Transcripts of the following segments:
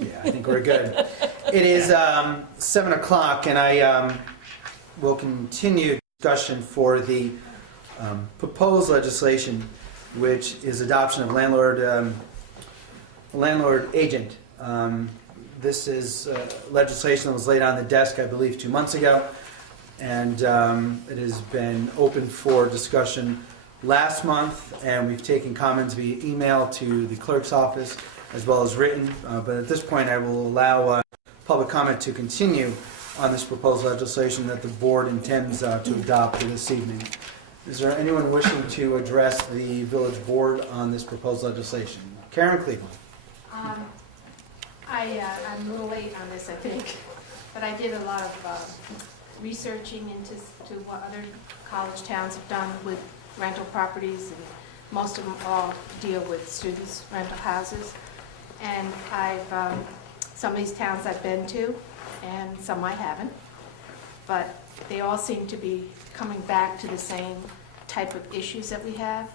Yeah, I think we're good. It is 7 o'clock, and I will continue discussion for the proposed legislation, which is adoption of landlord agent. This is legislation that was laid on the desk, I believe, 2 months ago, and it has been open for discussion last month, and we've taken comments via email to the clerk's office as well as written, but at this point I will allow public comment to continue on this proposed legislation that the board intends to adopt this evening. Is there anyone wishing to address the village board on this proposed legislation? Karen Cleveland. I'm a little late on this, I think, but I did a lot of researching into what other college towns have done with rental properties, and most of them all deal with students' rental houses. And some of these towns I've been to, and some I haven't, but they all seem to be coming back to the same type of issues that we have.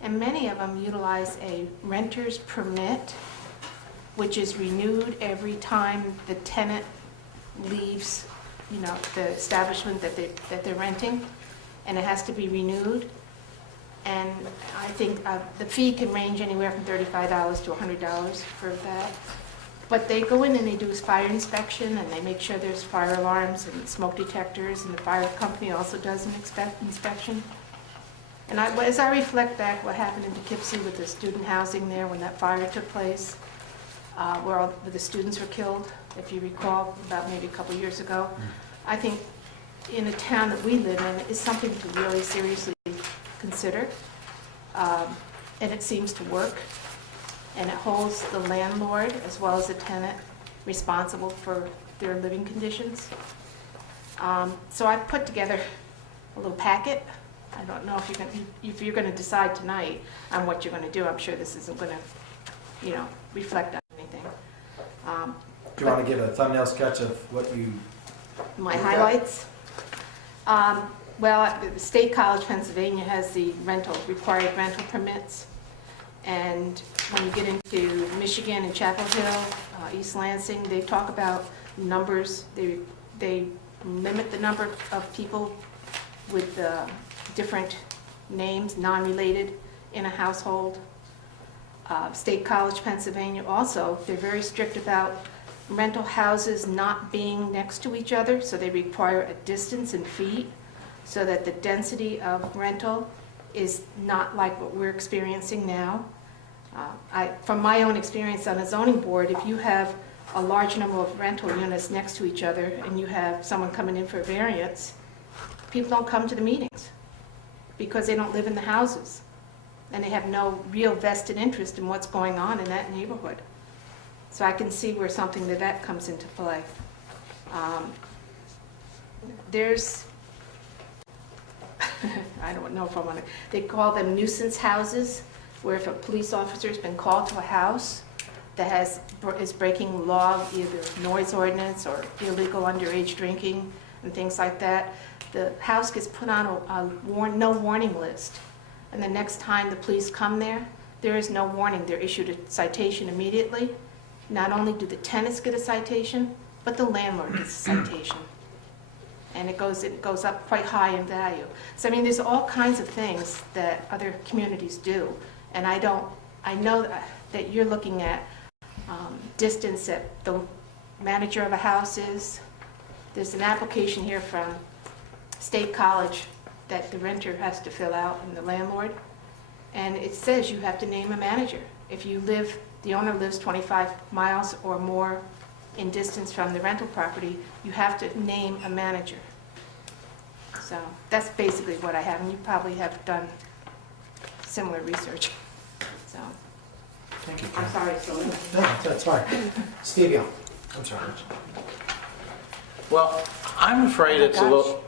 And many of them utilize a renter's permit, which is renewed every time the tenant leaves, the establishment that they're renting, and it has to be renewed. And I think the fee can range anywhere from $35 to $100 for that. But they go in and they do a fire inspection, and they make sure there's fire alarms and smoke detectors, and the fire company also does an inspection. And as I reflect back what happened in Poughkeepsie with the student housing there when that fire took place, where the students were killed, if you recall, about maybe a couple years ago, I think in a town that we live in, it's something to really seriously consider, and it seems to work, and it holds the landlord as well as the tenant responsible for their living conditions. So I put together a little packet. I don't know if you're going to decide tonight on what you're going to do. I'm sure this isn't going to, reflect on anything. Do you want to give a thumbnail sketch of what you... My highlights? Well, the State College, Pennsylvania has the required rental permits. And when you get into Michigan and Chapel Hill, East Lansing, they talk about numbers. They limit the number of people with different names, non-related, in a household. State College, Pennsylvania also, they're very strict about rental houses not being next to each other, so they require a distance in feet so that the density of rental is not like what we're experiencing now. From my own experience on a zoning board, if you have a large number of rental units next to each other and you have someone coming in for a variance, people don't come to the meetings because they don't live in the houses and they have no real vested interest in what's going on in that neighborhood. So I can see where something like that comes into play. There's I don't know if I want to, they call them nuisance houses, where if a police officer's been called to a house that is breaking law, either noise ordinance or illegal underage drinking and things like that, the house gets put on a no warning list. And the next time the police come there, there is no warning. They're issued a citation immediately. Not only do the tenants get a citation, but the landlord gets a citation. And it goes up quite high in value. So I mean, there's all kinds of things that other communities do, and I know that you're looking at distance that the manager of a house is. There's an application here from State College that the renter has to fill out and the landlord, and it says you have to name a manager. If the owner lives 25 miles or more in distance from the rental property, you have to name a manager. So that's basically what I have, and you probably have done similar research. So Thank you, I'm Karen. sorry. No, that's fine. Steve Young. I'm sorry. Well, I'm afraid it's a little,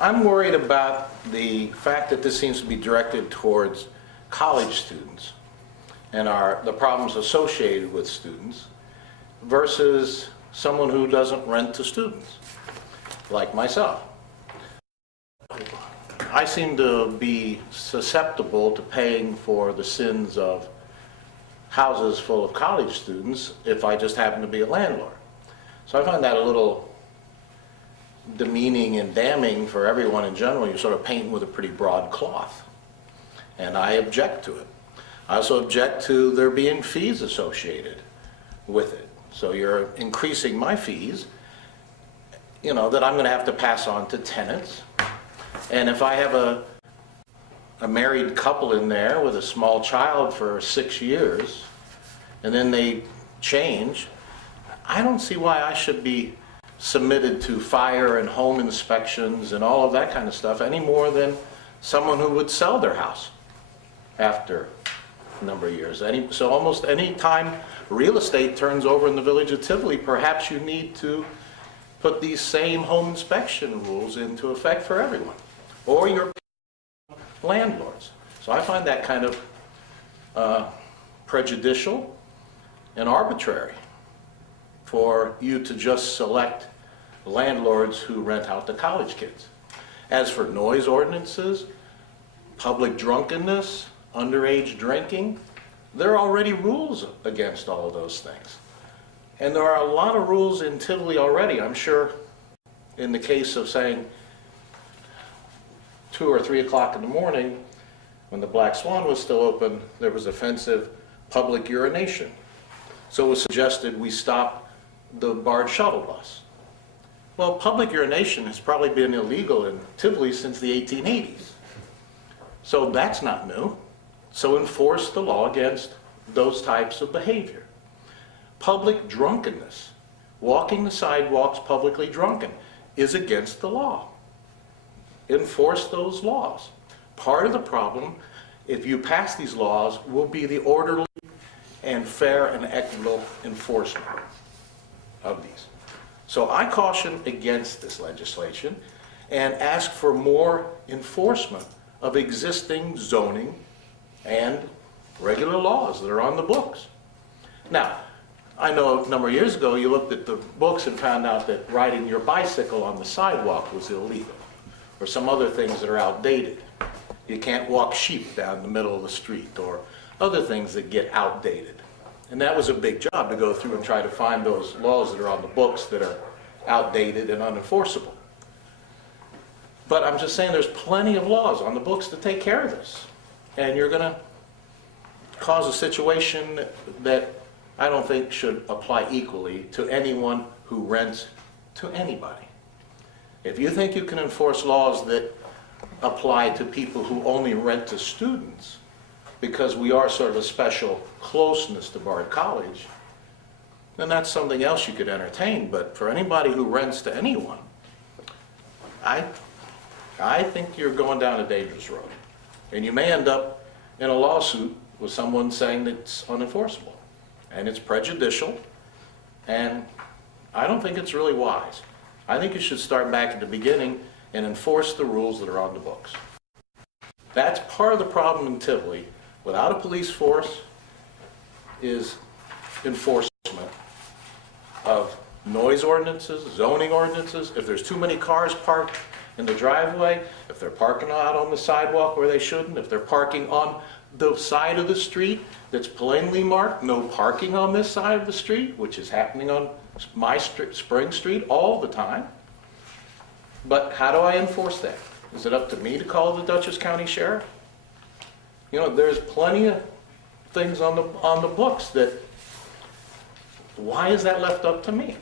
I'm worried about the fact that this seems to be directed towards college students and the problems associated with students versus someone who doesn't rent to students, like myself. I seem to be susceptible to paying for the sins of houses full of college students if I just happen to be a landlord. So I find that a little demeaning and damning for everyone in general. You're sort of painting with a pretty broad cloth. And I object to it. I also object to there being fees associated with it. So you're increasing my fees, you know, that I'm going to have to pass on to tenants. And if I have a married couple in there with a small child for 6 years, and then they change, I don't see why I should be submitted to fire and home inspections and all of that kind of stuff any more than someone who would sell their house after a number of years. So almost any time real estate turns over in the village of Tivoli, perhaps you need to put these same home inspection rules into effect for everyone, or your landlords. So I find that kind of prejudicial and arbitrary for you to just select landlords who rent out to college kids. As for noise ordinances, public drunkenness, underage drinking, there are already rules against all of those things. And there are a lot of rules in Tivoli already. I'm sure in the case of saying 2 or 3 o'clock in the morning, when the Black Swan was still open, there was offensive public urination. So it was suggested we stop the barge shuttle bus. Well, public urination has probably been illegal in Tivoli since the 1880s. So that's not new. So enforce the law against those types of behavior. Public drunkenness, walking the sidewalks publicly drunken, is against the law. Enforce those laws. Part of the problem, if you pass these laws, will be the orderly and fair and equitable enforcement of these. So I caution against this legislation and ask for more enforcement of existing zoning and regular laws that are on the books. Now, I know a number of years ago you looked at the books and found out that riding your bicycle on the sidewalk was illegal, or some other things that are outdated. You can't walk sheep down the middle of the street, or other things that get outdated. And that was a big job to go through and try to find those laws that are on the books that are outdated and unenforceable. But I'm just saying there's plenty of laws on the books to take care of this. And you're going to cause a situation that I don't think should apply equally to anyone who rents to anybody. If you think you can enforce laws that apply to people who only rent to students, because we are sort of a special closeness to Bard College, then that's something else you could entertain. But for anybody who rents to anyone, I think you're going down a dangerous road. And you may end up in a lawsuit with someone saying that it's unenforceable. And it's prejudicial, and I don't think it's really wise. I think you should start back at the beginning and enforce the rules that are on the books. That's part of the problem in Tivoli. Without a police force is enforcement of noise ordinances, zoning ordinances. If there's too many cars parked in the driveway, if they're parking out on the sidewalk where they shouldn't, if they're parking on the side of the street that's plainly marked, no parking on this side of the street, which is happening on my Spring Street all the time. But how do I enforce that? Is it up to me to call the Dutchess County Sheriff? You know, there's plenty of things on the books that, why is that left up to me?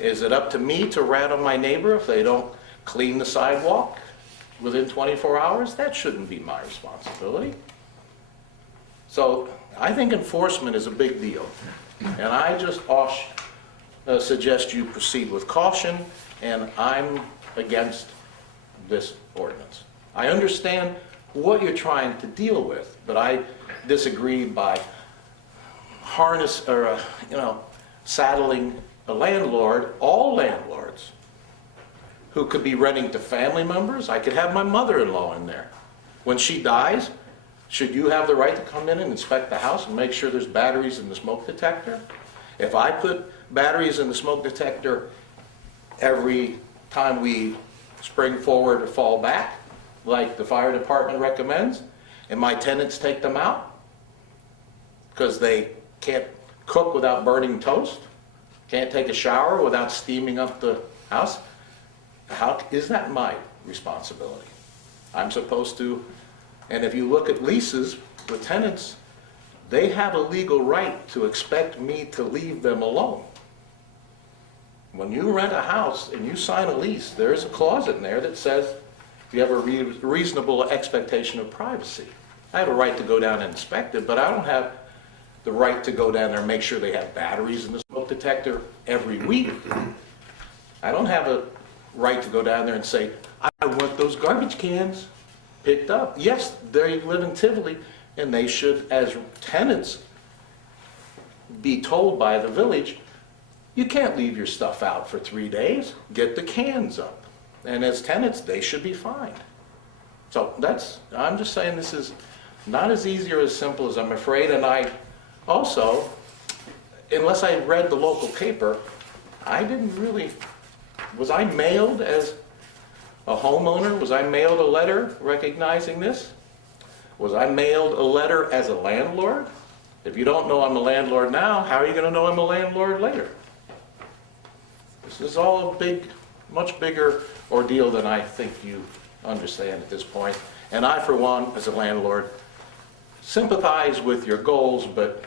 Is it up to me to rat on my neighbor if they don't clean the sidewalk within 24 hours? That shouldn't be my responsibility. So I think enforcement is a big deal. And I just suggest you proceed with caution, and I'm against this ordinance. I understand what you're trying to deal with, but I disagree by saddling a landlord, all landlords, who could be renting to family members. I could have my mother-in-law in there. When she dies, should you have the right to come in and inspect the house and make sure there's batteries in the smoke detector? If I put batteries in the smoke detector every time we spring forward or fall back, like the fire department recommends, and my tenants take them out, because they can't cook without burning toast, can't take a shower without steaming up the house. How is that my responsibility? I'm supposed to, and if you look at leases with tenants, they have a legal right to expect me to leave them alone. When you rent a house and you sign a lease, there's a clause in there that says you have a reasonable expectation of privacy. I have a right to go down and inspect it, but I don't have the right to go down there and make sure they have batteries in the smoke detector every week. I don't have a right to go down there and say, I want those garbage cans picked up. Yes, they live in Tivoli, and they should, as tenants, be told by the village, you can't leave your stuff out for 3 days. Get the cans up. And as tenants, they should be fined. So I'm just saying this is not as easy or as simple as I'm afraid. And I also, unless I read the local paper, I didn't really, was I mailed as a homeowner? Was I mailed a letter recognizing this? Was I mailed a letter as a landlord? If you don't know I'm a landlord now, how are you going to know I'm a landlord later? This is all a big, much bigger ordeal than I think you understand at this point. And I, for one, as a landlord, sympathize with your goals, but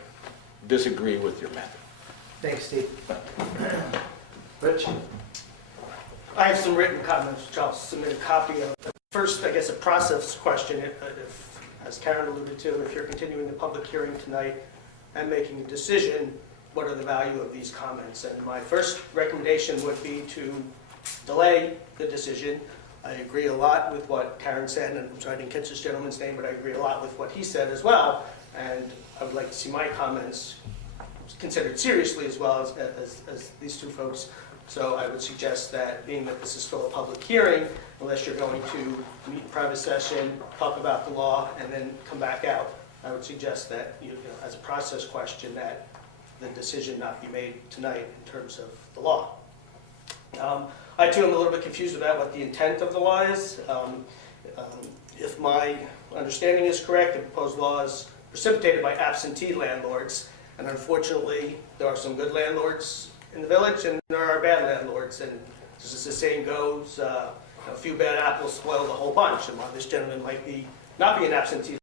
disagree with your method. Thanks, Steve. Rich? I have some written comments, which I'll submit a copy of. First, I guess a process question, if, as Karen alluded to, if you're continuing the public hearing tonight and making a decision, what are the value of these comments? And my first recommendation would be to delay the decision. I agree a lot with what Karen said, and I'm sorry I didn't catch this gentleman's name, but I agree a lot with what he said as well. And I would like to see my comments considered seriously as well as these two folks. So I would suggest that, being that this is still a public hearing, unless you're going to meet in private session, talk about the law, and then come back out, I would suggest that, as a process question, that the decision not be made tonight in terms of the law. I too am a little bit confused about what the intent of the law is. If my understanding is correct, the proposed law is precipitated by absentee landlords, and unfortunately there are some good landlords in the village and there are bad landlords, and just as the saying goes, a few bad apples spoil the whole bunch. And while this gentleman might not be an absentee,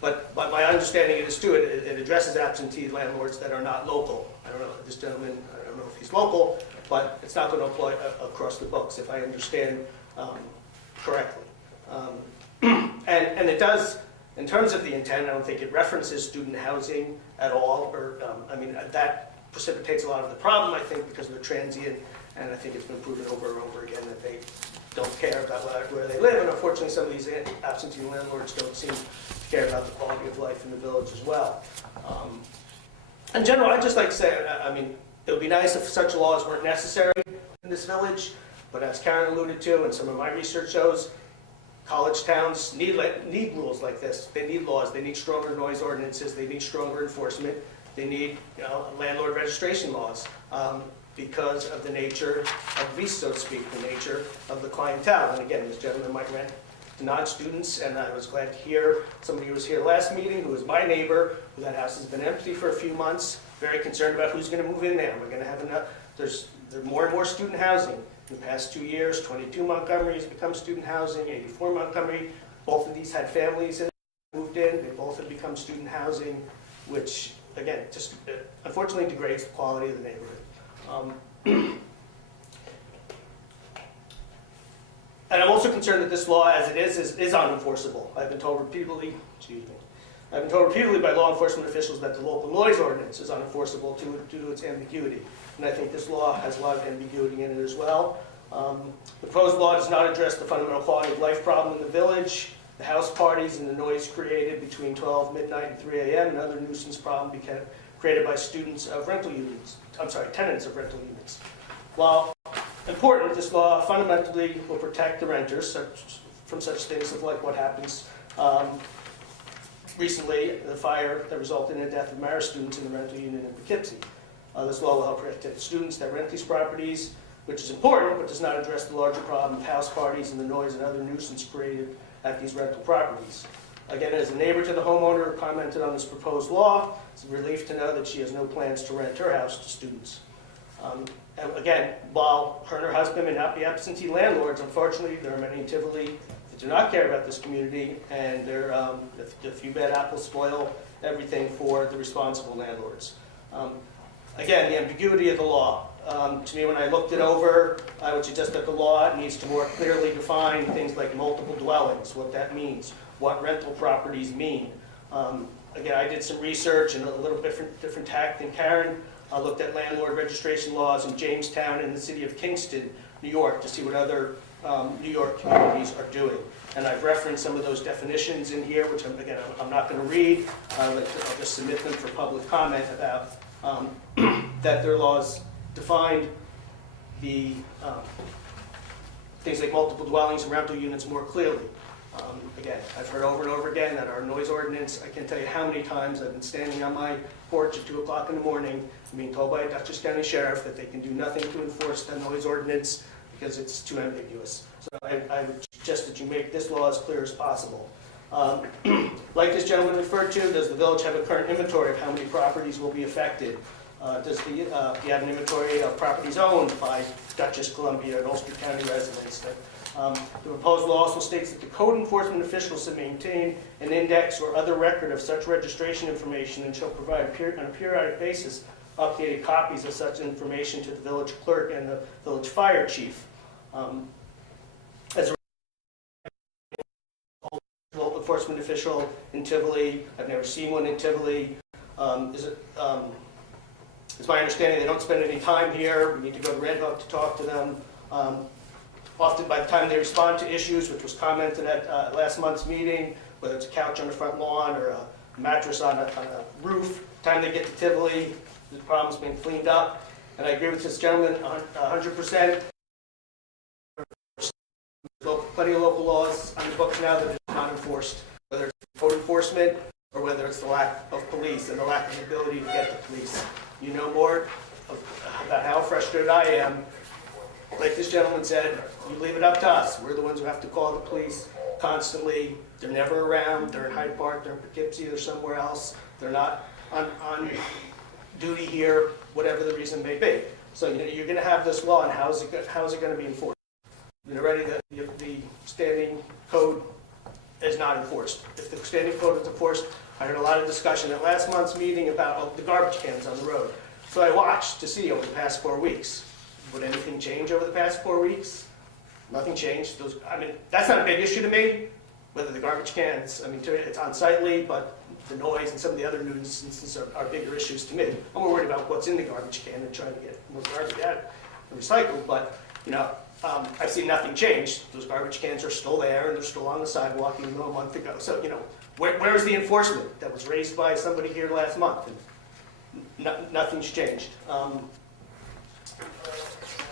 but my understanding is too, it addresses absentee landlords that are not local. I don't know, this gentleman, I don't know if he's local, but it's not going to apply across the books, if I understand correctly. And it does, in terms of the intent, I don't think it references student housing at all, or, that precipitates a lot of the problem, I think, because they're transient, and I think it's been proven over and over again that they don't care about where they live, and unfortunately some of these absentee landlords don't seem to care about the quality of life in the village as well. In general, I'd just like to say, it would be nice if such laws weren't necessary in this village, but as Karen alluded to, and some of my research shows, college towns need rules like this. They need laws. They need stronger noise ordinances. They need stronger enforcement. They need, landlord registration laws because of the nature of lease, so to speak, the nature of the clientele. And again, this gentleman might rent to non-students, and I was glad to hear somebody who was here last meeting, who was my neighbor, who that house has been empty for a few months, very concerned about who's going to move in there. We're going to have enough. There's more and more student housing. In the past 2 years, 22 Montgomery has become student housing, 84 Montgomery. Both of these had families in, moved in. They both have become student housing, which, again, just unfortunately degrades the quality of the neighborhood. And I'm also concerned that this law, as it is unenforceable. I've been told repeatedly by law enforcement officials that the local noise ordinance is unenforceable due to its ambiguity. And I think this law has a lot of ambiguity in it as well. The proposed law does not address the fundamental quality of life problem in the village, the house parties and the noise created between 12 midnight and 3 a.m. and other nuisance problem created by tenants of rental units. While important, this law fundamentally will protect the renters from such things as like what happens recently, the fire that resulted in the death of Marist students in the rental unit in Poughkeepsie. This law will help protect the students that rent these properties, which is important, but does not address the larger problem of house parties and the noise and other nuisance created at these rental properties. Again, as a neighbor to the homeowner who commented on this proposed law, it's a relief to know that she has no plans to rent her house to students. And again, while her and her husband may not be absentee landlords, unfortunately, there are many in Tivoli that do not care about this community, and they're, a few bad apples spoil everything for the responsible landlords. Again, the ambiguity of the law. To me, when I looked it over, I would suggest that the law needs to more clearly define things like multiple dwellings, what that means, what rental properties mean. Again, I did some research and a little different tack than Karen. I looked at landlord registration laws in Jamestown and the city of Kingston, New York, to see what other New York communities are doing. And I've referenced some of those definitions in here, which I'm not going to read. I'll just submit them for public comment about that their laws defined the things like multiple dwellings and rental units more clearly. Again, I've heard over and over again that our noise ordinance, I can't tell you how many times I've been standing on my porch at 2 o'clock in the morning and being told by a Dutchess County Sheriff that they can do nothing to enforce the noise ordinance because it's too ambiguous. So I would suggest that you make this law as clear as possible. Like this gentleman referred to, does the village have a current inventory of how many properties will be affected? Do you have an inventory of properties owned by Dutchess, Columbia, and Ulster County residents? The proposed law also states that the code enforcement officials should maintain an index or other record of such registration information and shall provide on a periodic basis updated copies of such information to the village clerk and the village fire chief. As a local enforcement official in Tivoli, I've never seen one in Tivoli. It's my understanding they don't spend any time here. We need to go to Red Hook to talk to them. Often by the time they respond to issues, which was commented at last month's meeting, whether it's a couch on the front lawn or a mattress on a roof, by the time they get to Tivoli, the problem's been cleaned up. And I agree with this gentleman 100%. There's plenty of local laws on the books now that are not enforced, whether it's code enforcement or whether it's the lack of police and the lack of ability to get the police. You know more about how frustrated I am. Like this gentleman said, you leave it up to us. We're the ones who have to call the police constantly. They're never around. They're in Hyde Park. They're in Poughkeepsie. They're somewhere else. They're not on duty here, whatever the reason may be. So you're going to have this law, and how is it going to be enforced? Already the standing code is not enforced. If the standing code is enforced, I heard a lot of discussion at last month's meeting about the garbage cans on the road. So I watched to see over the past 4 weeks. Would anything change over the past 4 weeks? Nothing changed. That's not a big issue to me, whether the garbage cans, it's unsightly, but the noise and some of the other nuisances are bigger issues to me. I'm more worried about what's in the garbage can and trying to get more garbage out and recycled, but, I've seen nothing change. Those garbage cans are still there, and they're still on the sidewalk even though a month ago. So, where's the enforcement that was raised by somebody here last month? And nothing's changed.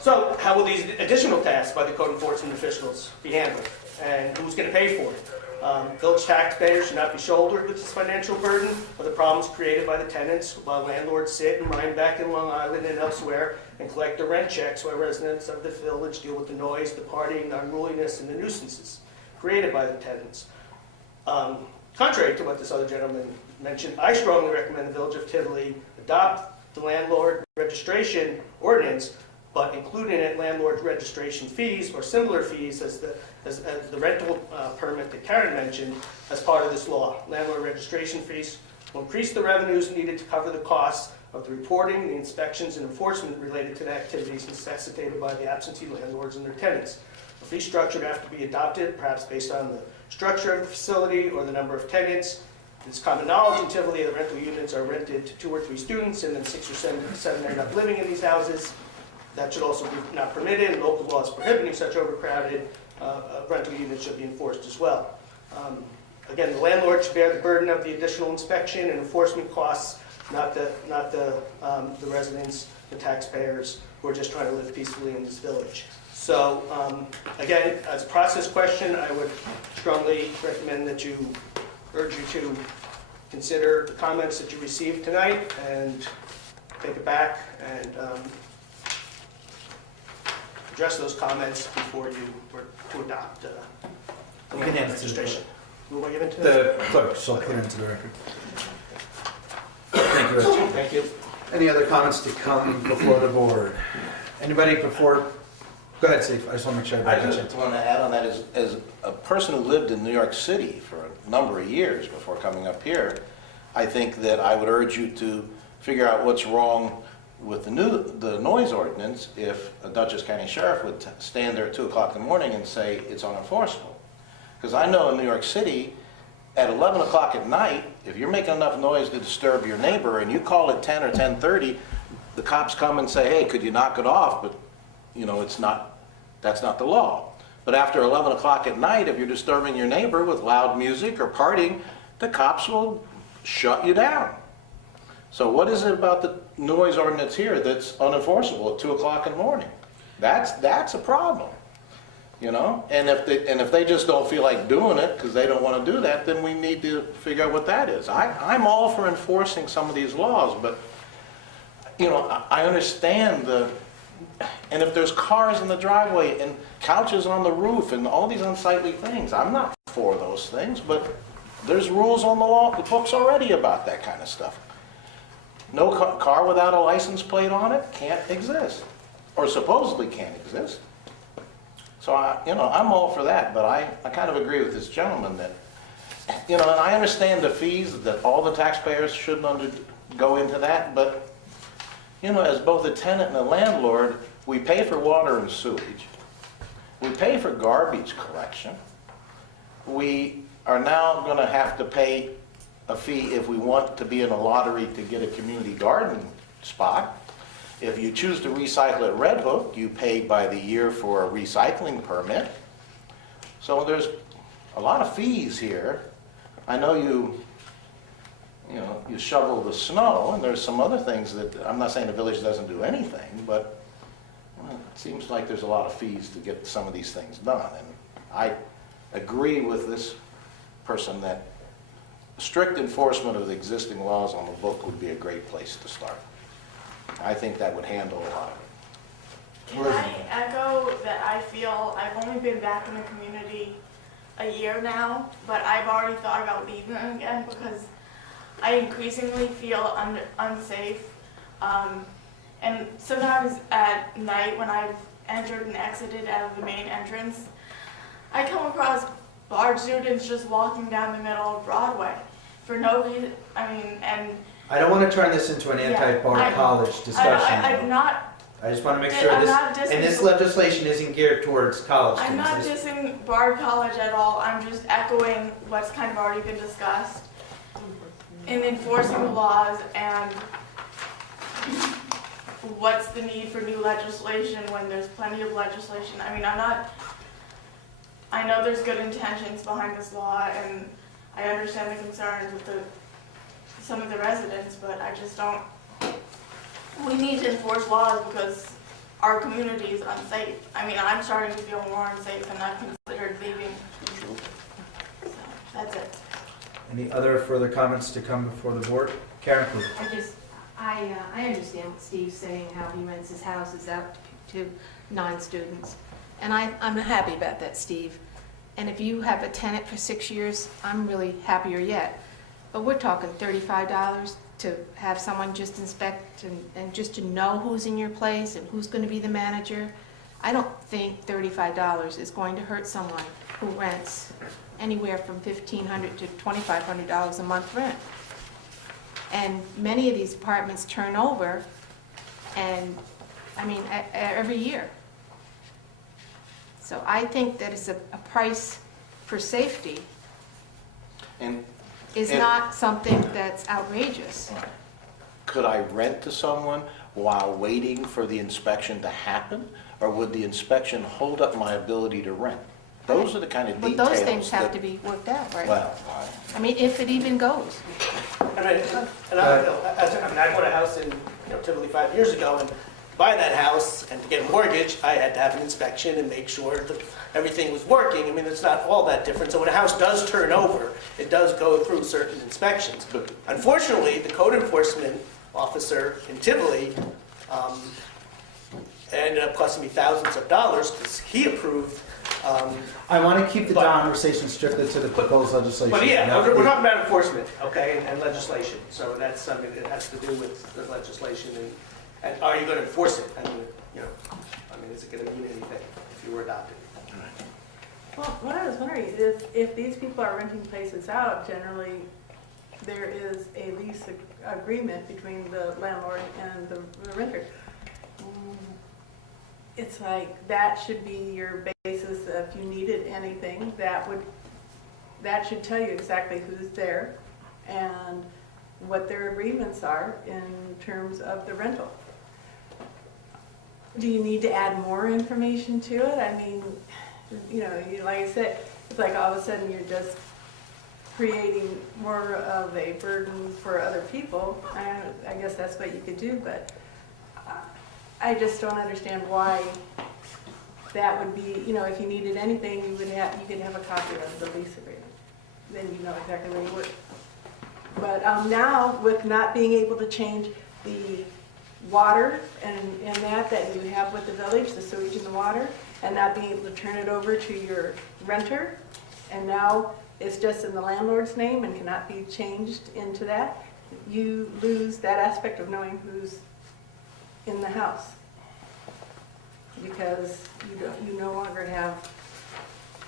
So how will these additional tasks by the code enforcement officials be handled? And who's going to pay for it? Village taxpayers should not be shouldered with this financial burden of the problems created by the tenants while landlords sit in Rhinebeck and Long Island and elsewhere and collect the rent checks while residents of the village deal with the noise, the partying, the unruliness, and the nuisances created by the tenants. Contrary to what this other gentleman mentioned, I strongly recommend the Village of Tivoli adopt the landlord registration ordinance, but include in it landlord registration fees or similar fees as the rental permit that Karen mentioned as part of this law. Landlord registration fees will increase the revenues needed to cover the costs of the reporting, the inspections, and enforcement related to the activities necessitated by the absentee landlords and their tenants. The fee structure would have to be adopted, perhaps based on the structure of the facility or the number of tenants. It's common knowledge in Tivoli that rental units are rented to 2 or 3 students, and then 6 or 7 end up living in these houses. That should also be not permitted, and local laws prohibiting such overcrowded rental units should be enforced as well. Again, the landlord should bear the burden of the additional inspection and enforcement costs, not the residents, the taxpayers who are just trying to live peacefully in this village. So again, as a process question, I would strongly recommend that urge you to consider the comments that you received tonight and take it back and address those comments before you were to adopt the You can answer registration. Who am I giving to? The clerk shall put into the record. Thank you, Rich. Thank you. Any other comments to come before the board? Anybody before? Go ahead, Steve. I just want to make sure I everybody just gets want to add on that, as a person who lived in New York City for a number of years before coming up here, I think that I would urge you to figure out what's wrong with the noise ordinance if a Dutchess County Sheriff would stand there at 2 o'clock in the morning and say it's unenforceable. Because I know in New York City, at 11 o'clock at night, if you're making enough noise to disturb your neighbor and you call at 10 or 10:30, the cops come and say, hey, could you knock it off? But, you know, that's not the law. But after 11 o'clock at night, if you're disturbing your neighbor with loud music or partying, the cops will shut you down. So what is it about the noise ordinance here that's unenforceable at 2 o'clock in the morning? That's a problem, you know? And if they just don't feel like doing it because they don't want to do that, then we need to figure out what that is. I'm all for enforcing some of these laws, but, you know, I understand and if there's cars in the driveway and couches on the roof and all these unsightly things, I'm not for those things, but there's rules on the books already about that kind of stuff. No car without a license plate on it can't exist, or supposedly can't exist. So, I'm all for that, but I kind of agree with this gentleman that, and I understand the fees, that all the taxpayers shouldn't go into that, but, as both a tenant and a landlord, we pay for water and sewage. We pay for garbage collection. We are now going to have to pay a fee if we want to be in a lottery to get a community garden spot. If you choose to recycle at Red Hook, you pay by the year for a recycling permit. So there's a lot of fees here. I know you shovel the snow, and there's some other things that, I'm not saying the village doesn't do anything, but it seems like there's a lot of fees to get some of these things done. And I agree with this person that strict enforcement of the existing laws on the book would be a great place to start. I think that would handle a lot of it. Can I echo that I feel I've only been back in the community a year now, but I've already thought about leaving again because I increasingly feel unsafe. And sometimes at night when I've entered and exited out of the main entrance, I come across bar students just walking down the middle of Broadway for no reason. I don't want to turn this into an anti-bar college discussion. I'm not. I just want to make sure I'm not dissing and this legislation isn't geared towards college I'm students. not dissing Bard College at all. I'm just echoing what's kind of already been discussed in enforcing the laws and what's the need for new legislation when there's plenty of legislation. I know there's good intentions behind this law and I understand the concerns with some of the residents, but I just don't. We need to enforce laws because our community is unsafe. I'm starting to feel more unsafe and I've considered leaving. So, that's it. Any other further comments to come before the board? Karen, please. I understand what Steve's saying, how he rents his houses out to non-students. And I'm happy about that, Steve. And if you have a tenant for 6 years, I'm really happier yet. But we're talking $35 to have someone just inspect and just to know who's in your place and who's going to be the manager. I don't think $35 is going to hurt someone who rents anywhere from $1,500 to $2,500 a month rent. And many of these apartments turn over, and every year. So I think that it's a price for safety is not something that's outrageous. Could I rent to someone while waiting for the inspection to happen? Or would the inspection hold up my ability to rent? Those are the kind of details. But those things have to be worked out, right? Well, if it even goes. I bought a house in Tivoli 5 years ago, and to buy that house and to get a mortgage, I had to have an inspection and make sure that everything was working. It's not all that different. So when a house does turn over, it does go through certain inspections. But unfortunately, the code enforcement officer in Tivoli ended up costing me thousands of dollars because he approved I want to keep the But- conversation strictly to the proposed legislation. But yeah, No, we're talking about enforcement, okay, and legislation. So that's something that has to do with the legislation and are you going to enforce it? I mean, is it going to mean anything if you were adopted? Well, what I was wondering is if these people are renting places out, generally there is a lease agreement between the landlord and the renter. It's like that should be your basis. If you needed anything, that should tell you exactly who's there and what their agreements are in terms of the rental. Do you need to add more information to it? I mean, like I said, it's like all of a sudden you're just creating more of a burden for other people. I guess that's what you could do, but I just don't understand why that would be, if you needed anything, you could have a copy of the lease agreement. Then you know exactly where you would. But now, with not being able to change the water and that you have with the village, the sewage and the water, and not being able to turn it over to your renter, and now it's just in the landlord's name and cannot be changed into that, you lose that aspect of knowing who's in the house, because you no longer have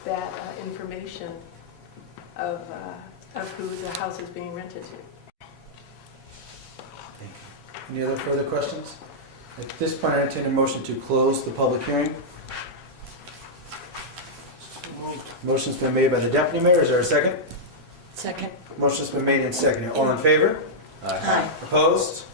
that information of who the house is being rented to. Any other further questions? At this point, I entertain a motion to close the public hearing. Motion's been made by the deputy mayor. Is there a second? Second. Motion's been made and seconded. All in favor? Aye. Opposed?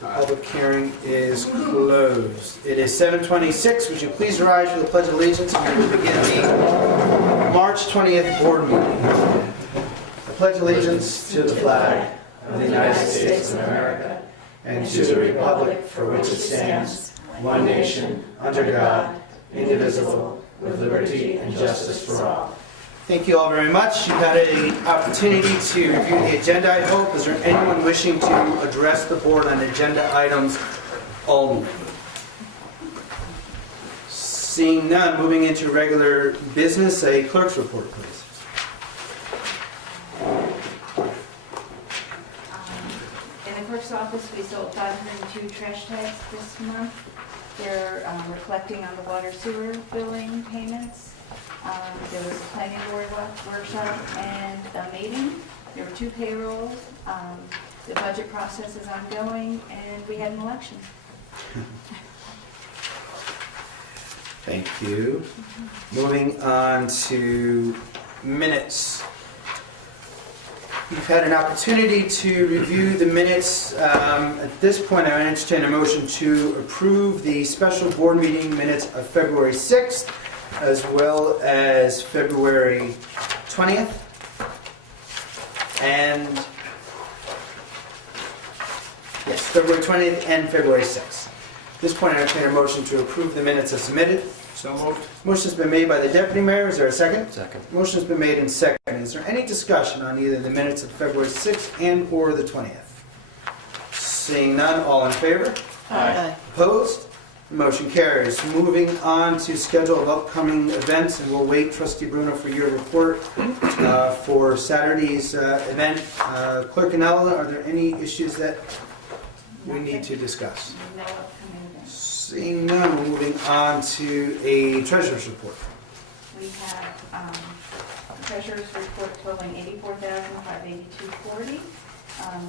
The public hearing is closed. It is 7:26. Would you please rise for the Pledge of Allegiance and we will begin the March 20th board meeting. I pledge allegiance to the flag of the United States of America and to the republic for which it stands, one nation, under God, indivisible, with liberty and justice for all. Thank you all very much. You've had an opportunity to review the agenda, I hope. Is there anyone wishing to address the board on agenda items only? Seeing none, moving into regular business, a clerk's report, please. In the clerk's office, we sold 502 trash tags this month. They're reflecting on the water sewer billing payments. There was a planning board workshop and a meeting. There were 2 payrolls. The budget process is ongoing, and we had an election. Thank you. Moving on to minutes. You've had an opportunity to review the minutes. At this point, I entertain a motion to approve the special board meeting minutes of February 6th, as well as February 20th, and yes, February 20th and February 6th. At this point, I entertain a motion to approve the minutes as submitted. So moved. Motion's been made by the deputy mayor. Is there a second? Second. Motion's been made and seconded. Is there any discussion on either the minutes of February 6th and or the 20th? Seeing none, all in favor? Aye. Opposed? Motion carries. Moving on to schedule of upcoming events, and we'll wait, Trustee Bruno, for your report for Saturday's event. Clerk Canella, are there any issues that we need to discuss? No upcoming events. Seeing none, we're moving on to a treasurer's report. We have treasurer's report totaling $84,582.40,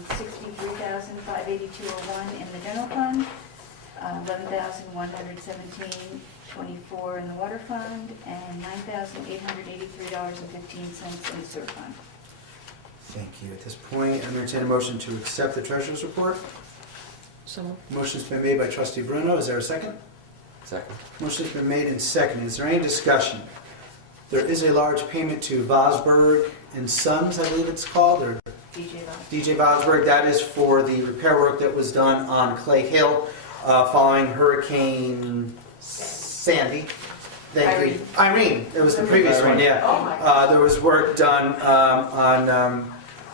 $63,582.01 in the general fund, $11,117.24 in the water fund, and $9,883.15 in the sewer fund. Thank you. At this point, I entertain a motion to accept the treasurer's report. So Motion's been made by Trustee Bruno. Is there a second? Second. Motion's been made and seconded. Is there any discussion? There is a large payment to Vosberg and Sons, I believe it's called, or DJ Vosberg. That is for the repair work that was done on Clay Hill following Hurricane Sandy. Thank you. Irene. It was the previous one, yeah. Oh my gosh. There was work done on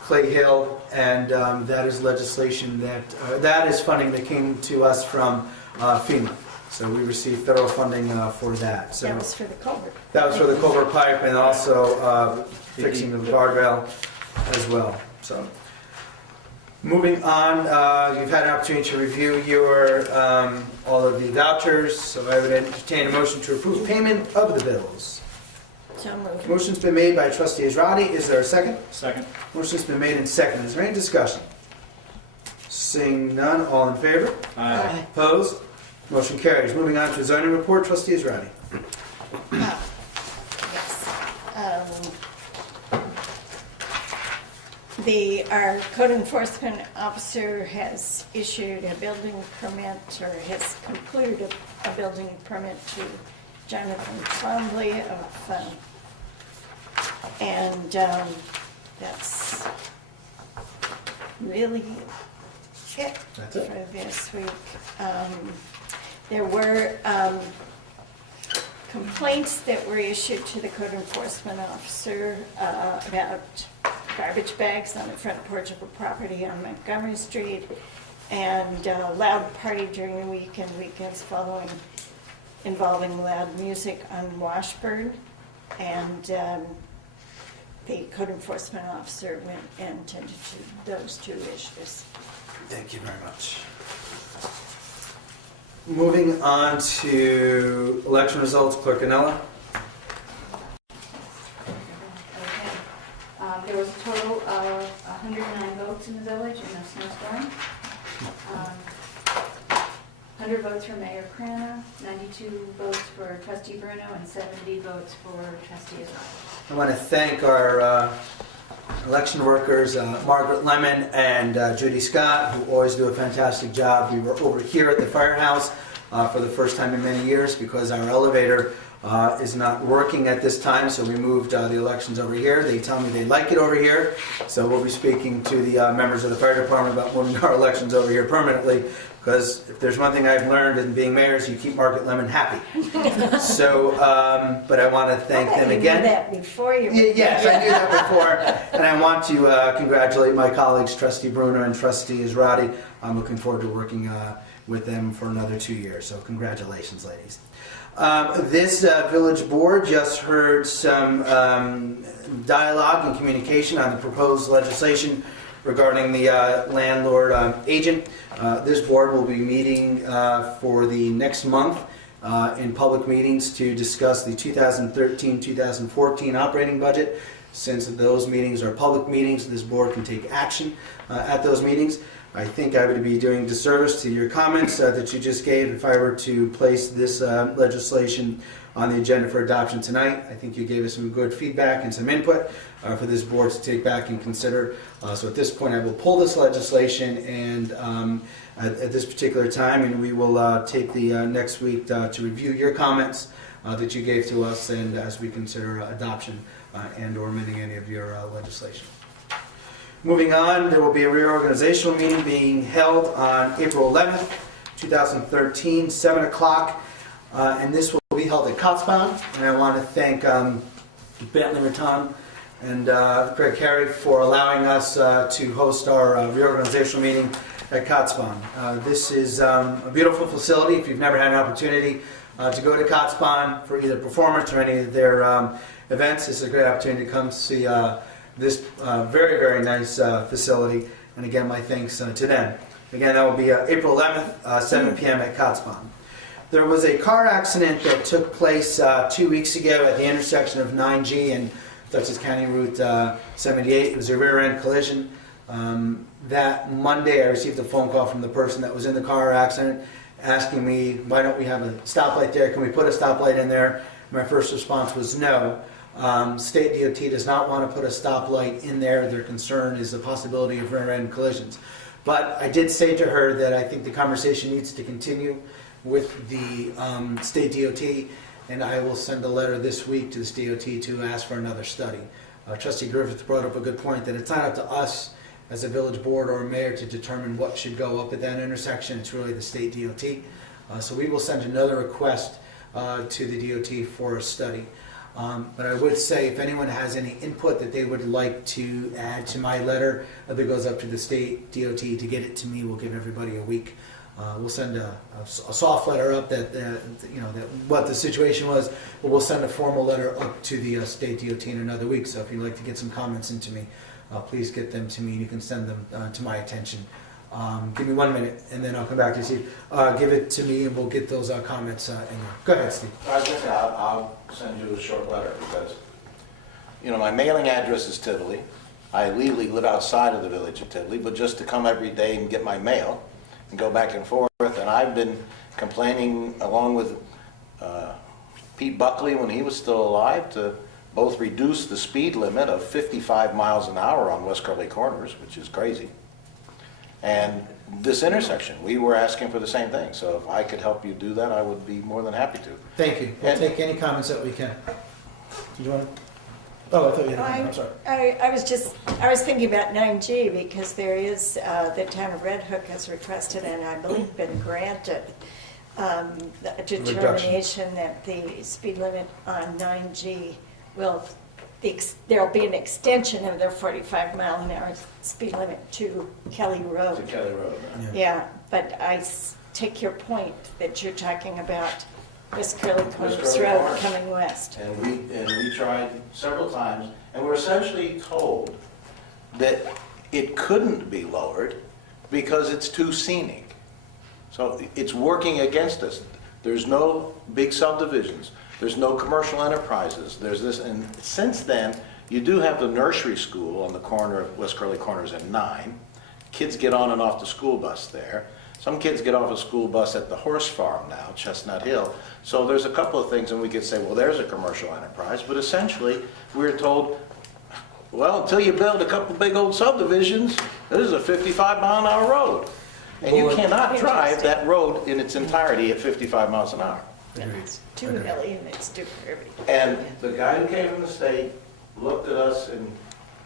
Clay Hill, and that is legislation that is funding that came to us from FEMA. So we received federal funding for that. So That was for the culvert. that was for the culvert pipe and also fixing the guardrail as well. So moving on, you've had an opportunity to review your all of the vouchers. So I would entertain a motion to approve payment of the bills. So moved. Motion's been made by Trustee Israedi. Is there a second? Second. Motion's been made and seconded. Is there any discussion? Seeing none, all in favor? Aye. Opposed? Motion carries. Moving on to zoning report, Trustee Israedi. Yes. Our code enforcement officer has issued a building permit, or has concluded a building permit to Jonathan Twombly and that's really it That's it. for this week. There were complaints that were issued to the code enforcement officer about garbage bags on the front porch of a property on Montgomery Street and a loud party during the week and weekends following, involving loud music on Washburn. And the code enforcement officer went and tended to those two issues. Thank you very much. Moving on to election results, Clerk Anella. Okay. There was a total of 109 votes in the village in a snowstorm. 100 votes for Mayor Crana, 92 votes for Trustee Bruno, and 70 votes for Trustee Israedi. I want to thank our election workers, Margaret Lemon and Judy Scott, who always do a fantastic job. We were over here at the firehouse for the first time in many years because our elevator is not working at this time, so we moved the elections over here. They tell me they like it over here, so we'll be speaking to the members of the fire department about moving our elections over here permanently, because if there's one thing I've learned in being mayor is you keep Margaret Lemon happy. So, but I want to thank them again. You knew that before you. Yes, I knew that before, and I want to congratulate my colleagues, Trustee Bruno and Trustee Israedi. I'm looking forward to working with them for another 2 years, so congratulations, ladies. This village board just heard some dialogue and communication on the proposed legislation regarding the landlord agent. This board will be meeting for the next month in public meetings to discuss the 2013-2014 operating budget. Since those meetings are public meetings, this board can take action at those meetings. I think I would be doing disservice to your comments that you just gave if I were to place this legislation on the agenda for adoption tonight. I think you gave us some good feedback and some input for this board to take back and consider. So at this point, I will pull this legislation and at this particular time, and we will take the next week to review your comments that you gave to us, and as we consider adoption and or amending any of your legislation. Moving on, there will be a reorganizational meeting being held on April 11th, 2013, 7 o'clock, and this will be held at Kotzebue. And I want to thank Bentley Raton and Craig Carey for allowing us to host our reorganizational meeting at Kotzebue. This is a beautiful facility. If you've never had an opportunity to go to Kotzebue for either performance or any of their events, it's a great opportunity to come see this very, very nice facility. And again, my thanks to them. Again, that will be April 11th, 7 p.m. at Kotzebue. There was a car accident that took place 2 weeks ago at the intersection of 9G and Dutchess County Route 78. It was a rear-end collision. That Monday, I received a phone call from the person that was in the car accident asking me, why don't we have a stoplight there? Can we put a stoplight in there? My first response was no. State DOT does not want to put a stoplight in there. Their concern is the possibility of rear-end collisions. But I did say to her that I think the conversation needs to continue with the state DOT, and I will send a letter this week to the DOT to ask for another study. Trustee Griffith brought up a good point that it's not up to us as a village board or a mayor to determine what should go up at that intersection. It's really the state DOT. So we will send another request to the DOT for a study. But I would say if anyone has any input that they would like to add to my letter that goes up to the state DOT to get it to me, we'll give everybody a week We'll send a soft letter up that what the situation was, but we'll send a formal letter up to the state DOT in another week. So if you'd like to get some comments into me, please get them to me. You can send them to my attention. Give me 1 minute, and then I'll come back to you, Steve. Give it to me, and we'll get those comments in there. Go ahead, Steve. I was going to say, I'll send you a short letter because, my mailing address is Tivoli. I legally live outside of the village of Tivoli, but just to come every day and get my mail and go back and forth, and I've been complaining along with Pete Buckley when he was still alive to both reduce the speed limit of 55 miles an hour on West Curly Corners, which is crazy, and this intersection. We were asking for the same thing, so if I could help you do that, I would be more than happy to. Thank you. We'll take any comments that we can. Did you want to? Oh, I thought you had a comment. I'm sorry. I was thinking about 9G because there is, the town of Red Hook has requested and I believe been granted a determination that the speed limit on 9G there'll be an extension of their 45-mile-an-hour speed limit to Kelly Road. To Kelly Road. Yeah, but take your point that you're talking about West Curly Corners Road coming west. And we tried several times, and we're essentially told that it couldn't be lowered because it's too scenic. So it's working against us. There's no big subdivisions. There's no commercial enterprises. There's this, and since then, you do have the nursery school on the corner of West Curly Corners and 9. Kids get on and off the school bus there. Some kids get off a school bus at the horse farm now, Chestnut Hill. So there's a couple of things, and we could say, well, there's a commercial enterprise, but essentially, we're told, well, until you build a couple big old subdivisions, this is a 55-mile-an-hour road. And you cannot drive that road in its entirety at 55 miles an hour. It's too hilly and it's too curvy. And the guy who came from the state looked at us, and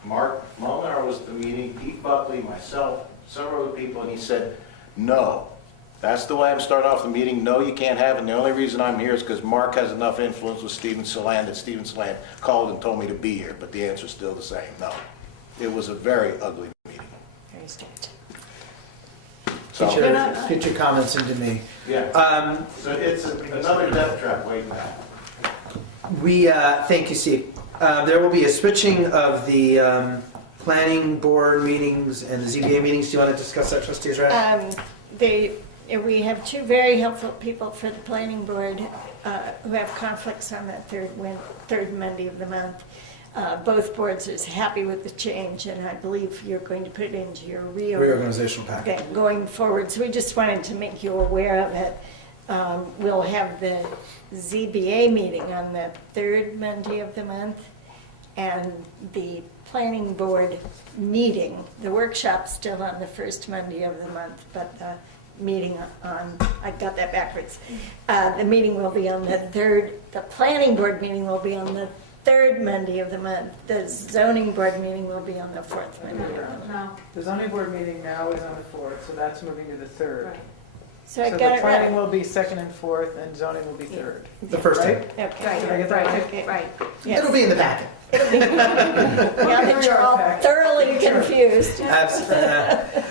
Mark Molnar was at the meeting, Pete Buckley, myself, several other people, and he said, no. That's the way I'm starting off the meeting. No, you can't have it. And the only reason I'm here is because Mark has enough influence with Stephen Saland that Stephen Saland called and told me to be here. But the answer is still the same. No. It was a very ugly meeting. Very strange. So, Get your comments into me. yeah. So it's another death trap waiting out. Thank you, Steve. There will be a switching of the planning board meetings and the ZBA meetings. Do you want to discuss that, trustees, right? We have two very helpful people for the planning board who have conflicts on that third Monday of the month. Both boards is happy with the change, and I believe you're going to put it into your Reorganizational packet. going forward. So we just wanted to make you aware of it. We'll have the ZBA meeting on the third Monday of the month, and the planning board meeting, the workshop's still on the first Monday of the month, but the meeting on, I got that backwards. The meeting will be on the planning board meeting will be on the third Monday of the month. The zoning board meeting will be on the fourth Monday of the month. No. The zoning board meeting now is on the 4th, so that's moving to the 3rd. Right. So I So got the it planning right. will be 2nd and 4th, and zoning will be 3rd. The first time. Right? Okay. Did I get that right? Right. Yes. It'll be in the packet. Now that you're all thoroughly confused. Absolutely.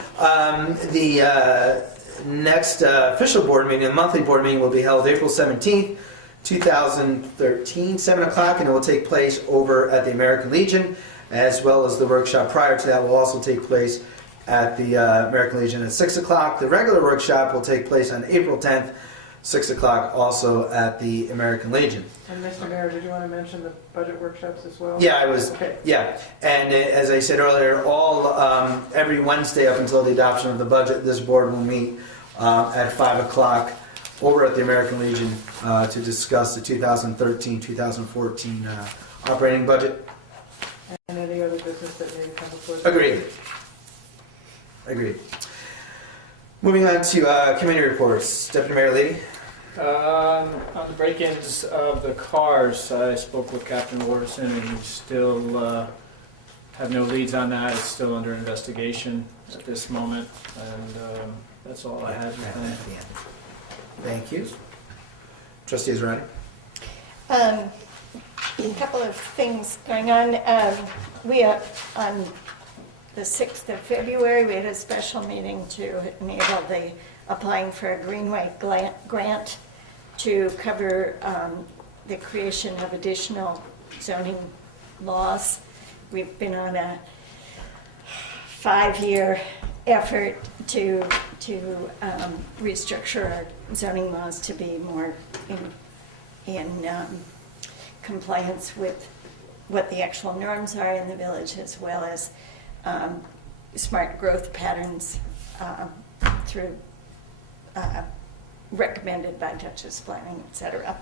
The next official board meeting, the monthly board meeting, will be held April 17th, 2013, 7 o'clock, and it will take place over at the American Legion, as well as the workshop prior to that will also take place at the American Legion at 6 o'clock. The regular workshop will take place on April 10th, 6 o'clock, also at the American Legion. And Mr. Mayor, did you want to mention the budget workshops as well? Yeah, I was. Okay. Yeah, and as I said earlier, every Wednesday up until the adoption of the budget, this board will meet at 5 o'clock over at the American Legion to discuss the 2013-2014 operating budget. And any other business that may come before? Agreed. Moving on to committee reports. Deputy Mayor Lee. On the break-ins of the cars, I spoke with Captain Waterson, and we still have no leads on that. It's still under investigation at this moment, and that's all I had. Thank you. Trustees Ronnie. A couple of things going on. We are on the 6th of February, we had a special meeting to enable the applying for a Greenway grant to cover the creation of additional zoning laws. We've been on a 5-year effort to restructure our zoning laws to be more in compliance with what the actual norms are in the village, as well as smart growth patterns through recommended by Dutchess Planning, et cetera.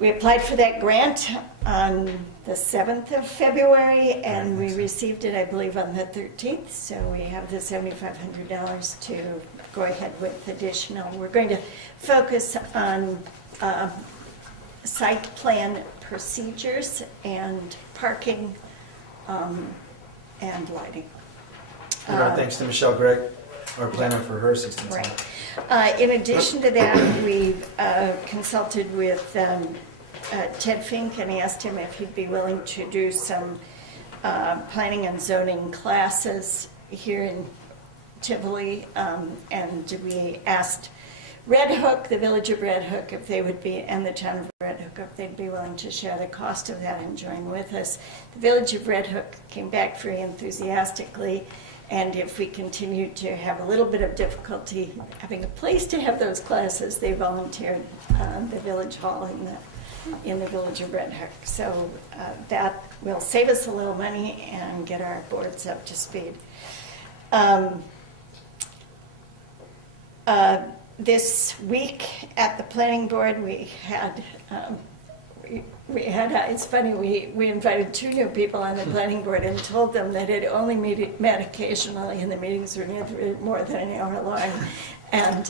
We applied for that grant on the 7th of February, and we received it, I believe, on the 13th. So we have the $7,500 to go ahead with additional. We're going to focus on site plan procedures and parking and lighting. And our thanks to Michelle Gregg, our planner, for her assistance. on it. Right. In addition to that, we've consulted with Ted Fink and asked him if he'd be willing to do some planning and zoning classes here in Tivoli. And we asked Red Hook, the village of Red Hook, if they would be, and the town of Red Hook, if they'd be willing to share the cost of that and join with us. The village of Red Hook came back very enthusiastically, and if we continue to have a little bit of difficulty having a place to have those classes, they volunteered the village hall in the village of Red Hook. So that will save us a little money and get our boards up to speed. This week at the planning board, we had, it's funny, we invited 2 new people on the planning board and told them that it only met occasionally, and the meetings were never more than an hour long. And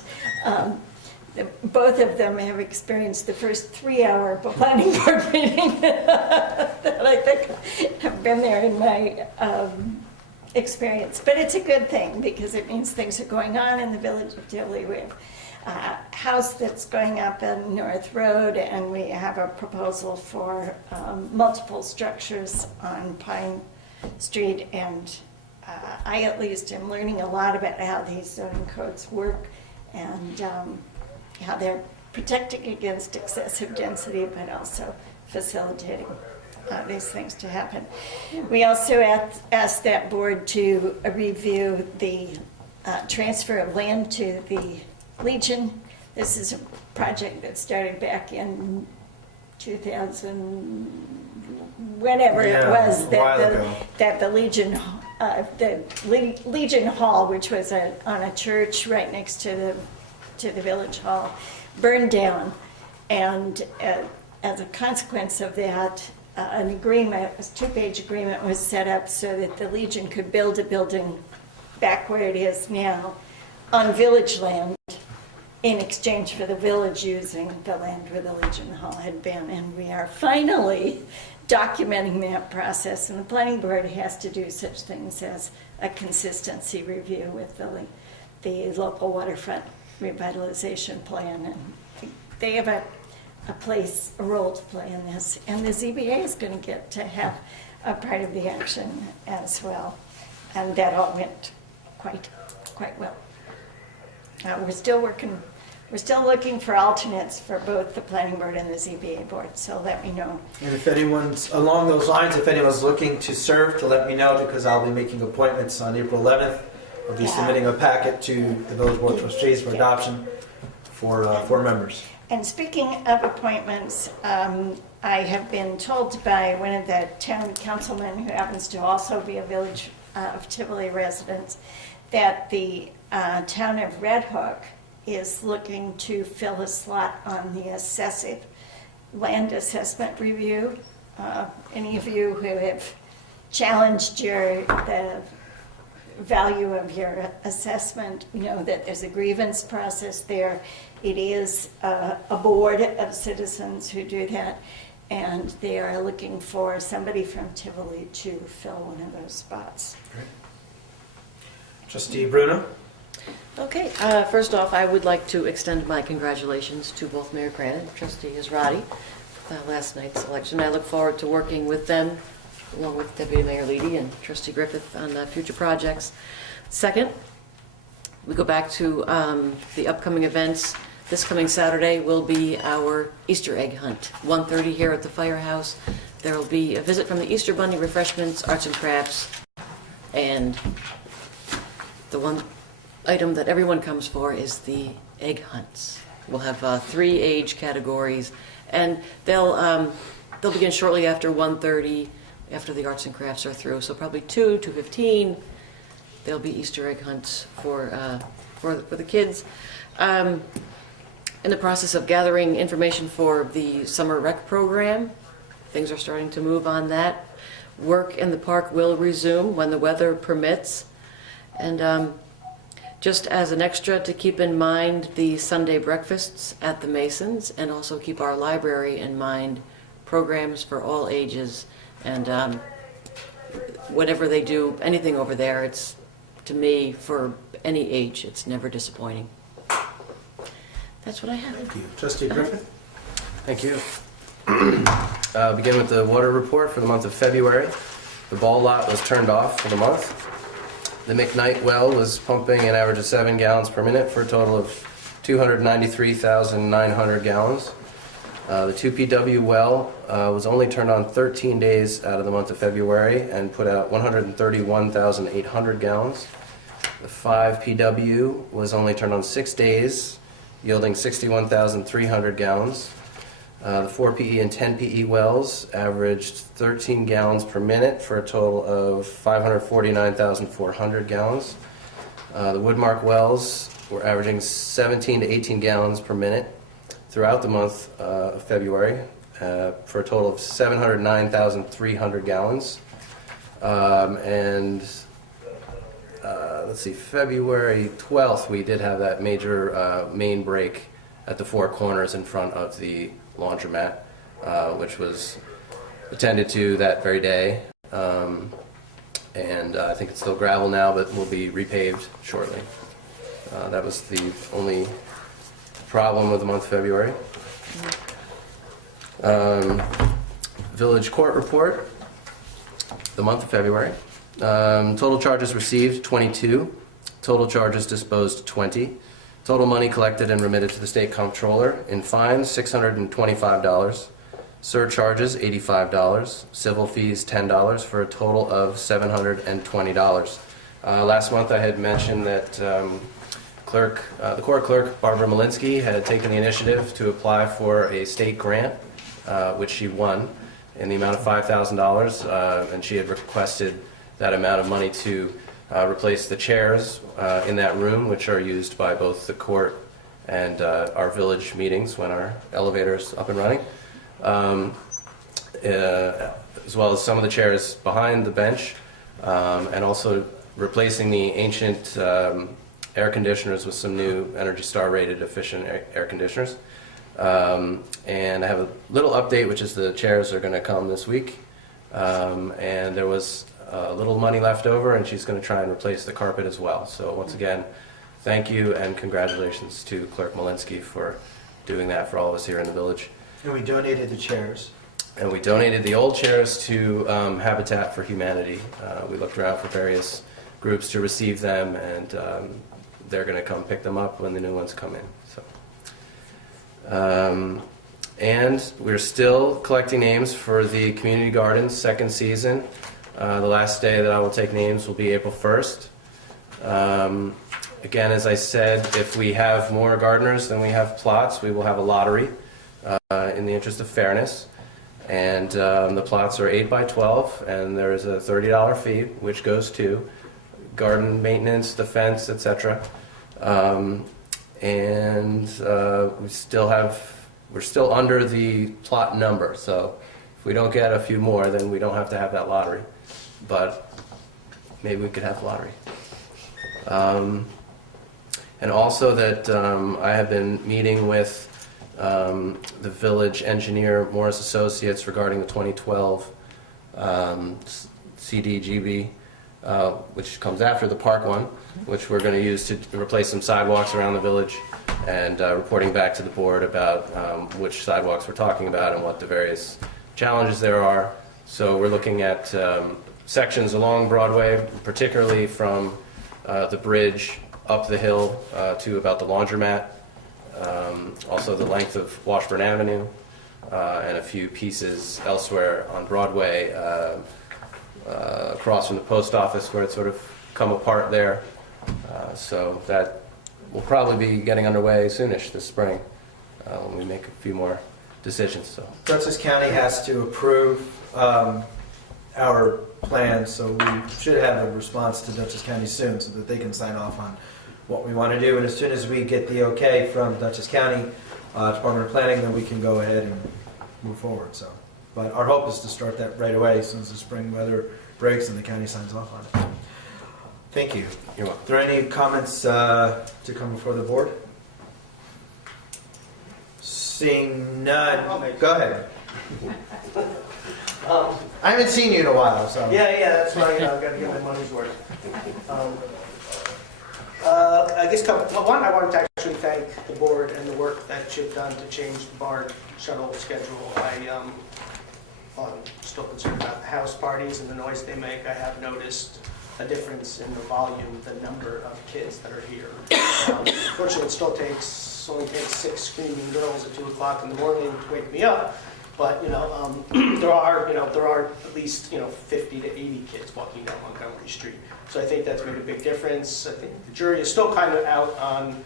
both of them have experienced the first 3-hour planning board meeting that I think have been there in my experience. But it's a good thing because it means things are going on in the village of Tivoli. We have a house that's going up in North Road, and we have a proposal for multiple structures on Pine Street. And I at least am learning a lot about how these zoning codes work and how they're protecting against excessive density, but also facilitating these things to happen. We also asked that board to review the transfer of land to the Legion. This is a project that started back in 2000, whenever it was, that the Legion, Legion Hall, which was on a church right next to the village hall, burned down, and as a consequence of that, an agreement, a 2-page agreement, was set up so that the Legion could build a building back where it is now on village land in exchange for the village using the land where the Legion Hall had been. And we are finally documenting that process, and the planning board has to do such things as a consistency review with the local waterfront revitalization plan, and they have a role to play in this, and the ZBA is going to get to have a part of the action as well, and that all went quite well. We're still looking for alternates for both the planning board and the ZBA board, so let me know. And if anyone's along those lines, if anyone's looking to serve, to let me know, because I'll be making appointments on April 11th. I'll be submitting a packet to the village board of trustees for adoption for 4 members. And speaking of appointments, I have been told by one of the town councilmen, who happens to also be a village of Tivoli resident, that the town of Red Hook is looking to fill a slot on the assessive land assessment review. Any of you who have challenged the value of your assessment, you know that there's a grievance process there. It is a board of citizens who do that, and they are looking for somebody from Tivoli to fill one of those spots. Great. Trustee Bruno? Okay, first off, I would like to extend my congratulations to both Mayor Cranen and Trustee Israedi for last night's election. I look forward to working with them along with Deputy Mayor Leedy and Trustee Griffith on future projects. Second, we go back to the upcoming events. This coming Saturday will be our Easter egg hunt, 1:30 here at the firehouse. There will be a visit from the Easter Bunny, refreshments, arts and crafts, and the one item that everyone comes for is the egg hunts. We'll have 3 age categories, and they'll begin shortly after 1:30, after the arts and crafts are through. So probably 2:15, there'll be Easter egg hunts for the kids. In the process of gathering information for the summer rec program, things are starting to move on that. Work in the park will resume when the weather permits. And just as an extra to keep in mind, the Sunday breakfasts at the Masons, and also keep our library in mind, programs for all ages. And whatever they do, anything over there, it's, to me, for any age, it's never disappointing. That's what I have. Thank you. Trustee Griffith? Thank you. Begin with the water report for the month of February. The ball lot was turned off for the month. The McKnight well was pumping an average of 7 gallons per minute for a total of 293,900 gallons. The 2PW well was only turned on 13 days out of the month of February and put out 131,800 gallons. The 5PW was only turned on 6 days, yielding 61,300 gallons. The 4PE and 10PE wells averaged 13 gallons per minute for a total of 549,400 gallons. The Woodmark wells were averaging 17 to 18 gallons per minute throughout the month of February for a total of 709,300 gallons. Let's see, February 12th, we did have that major main break at the Four Corners in front of the laundromat, which was attended to that very day. And I think it's still gravel now, but will be repaved shortly. That was the only problem with the month of February. Village court report, the month of February. Total charges received, 22. Total charges disposed, 20. Total money collected and remitted to the state comptroller in fines, $625. Surcharges, $85. Civil fees, $10, for a total of $720. Last month I had mentioned that the court clerk, Barbara Malinsky, had taken the initiative to apply for a state grant, which she won, in the amount of $5,000, and she had requested that amount of money to replace the chairs in that room, which are used by both the court and our village meetings when our elevator is up and running, as well as some of the chairs behind the bench, and also replacing the ancient air conditioners with some new Energy Star rated efficient air conditioners. And I have a little update, which is the chairs are going to come this week, and there was a little money left over, and she's going to try and replace the carpet as well. So once again, thank you and congratulations to Clerk Malinsky for doing that for all of us here in the village. And we donated the chairs. And we donated the old chairs to Habitat for Humanity. We looked around for various groups to receive them, and they're going to come pick them up when the new ones come in. So, and we're still collecting names for the Community Gardens second season. The last day that I will take names will be April 1st. Again, as I said, if we have more gardeners than we have plots, we will have a lottery in the interest of fairness. And the plots are 8 by 12, and there is a $30 fee, which goes to garden maintenance, the fence, etc. We're still under the plot number, so if we don't get a few more, then we don't have to have that lottery. But maybe we could have lottery. And also that I have been meeting with the village engineer, Morris Associates, regarding the 2012 CDGB, which comes after the park one, which we're going to use to replace some sidewalks around the village, and reporting back to the board about which sidewalks we're talking about and what the various challenges there are. So we're looking at sections along Broadway, particularly from the bridge up the hill to about the laundromat, also the length of Washburn Avenue, and a few pieces elsewhere on Broadway, across from the post office where it sort of come apart there. So that will probably be getting underway soonish this spring when we make a few more decisions. So Dutchess County has to approve our plans, so we should have a response to Dutchess County soon so that they can sign off on what we want to do. And as soon as we get the okay from Dutchess County Department of Planning, then we can go ahead and move forward. So, but our hope is to start that right away as soon as the spring weather breaks and the county signs off on it. Thank you. you're welcome. Are there any comments to come before the board? Seeing none, go ahead. I haven't seen you in a while, so. Yeah, that's why I've got to get my money's worth. I guess, one, I wanted to actually thank the board and the work that you've done to change the BART shuttle schedule. I'm still concerned about the house parties and the noise they make. I have noticed a difference in the volume, the number of kids that are here. Fortunately, it still only takes 6 screaming girls at 2 o'clock in the morning to wake me up. But there are at least 50 to 80 kids walking down Montgomery Street. So I think that's made a big difference. I think the jury is still kind of out on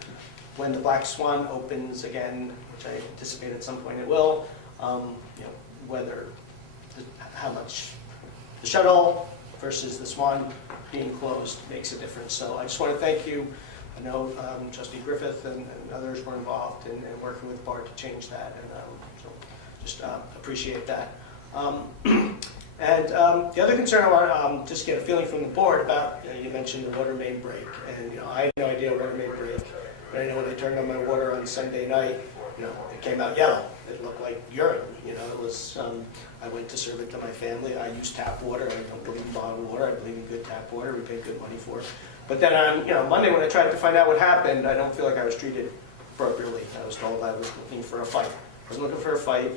when the Black Swan opens again, which I anticipate at some point it will. Whether how much the shuttle versus the Swan being closed makes a difference. So I just want to thank you. I know Trustee Griffith and others were involved in working with BART to change that, and so just appreciate that. And the other concern I want to just get a feeling from the board about, you mentioned the water main break, and I had no idea water main break, but I know when I turned on my water on Sunday night, it came out yellow. It looked like urine. It was. I went to serve it to my family. I use tap water. I don't believe in bottled water. I believe in good tap water. We pay good money for it. But then on Monday when I tried to find out what happened, I don't feel like I was treated appropriately. I was told I was looking for a fight. I wasn't looking for a fight.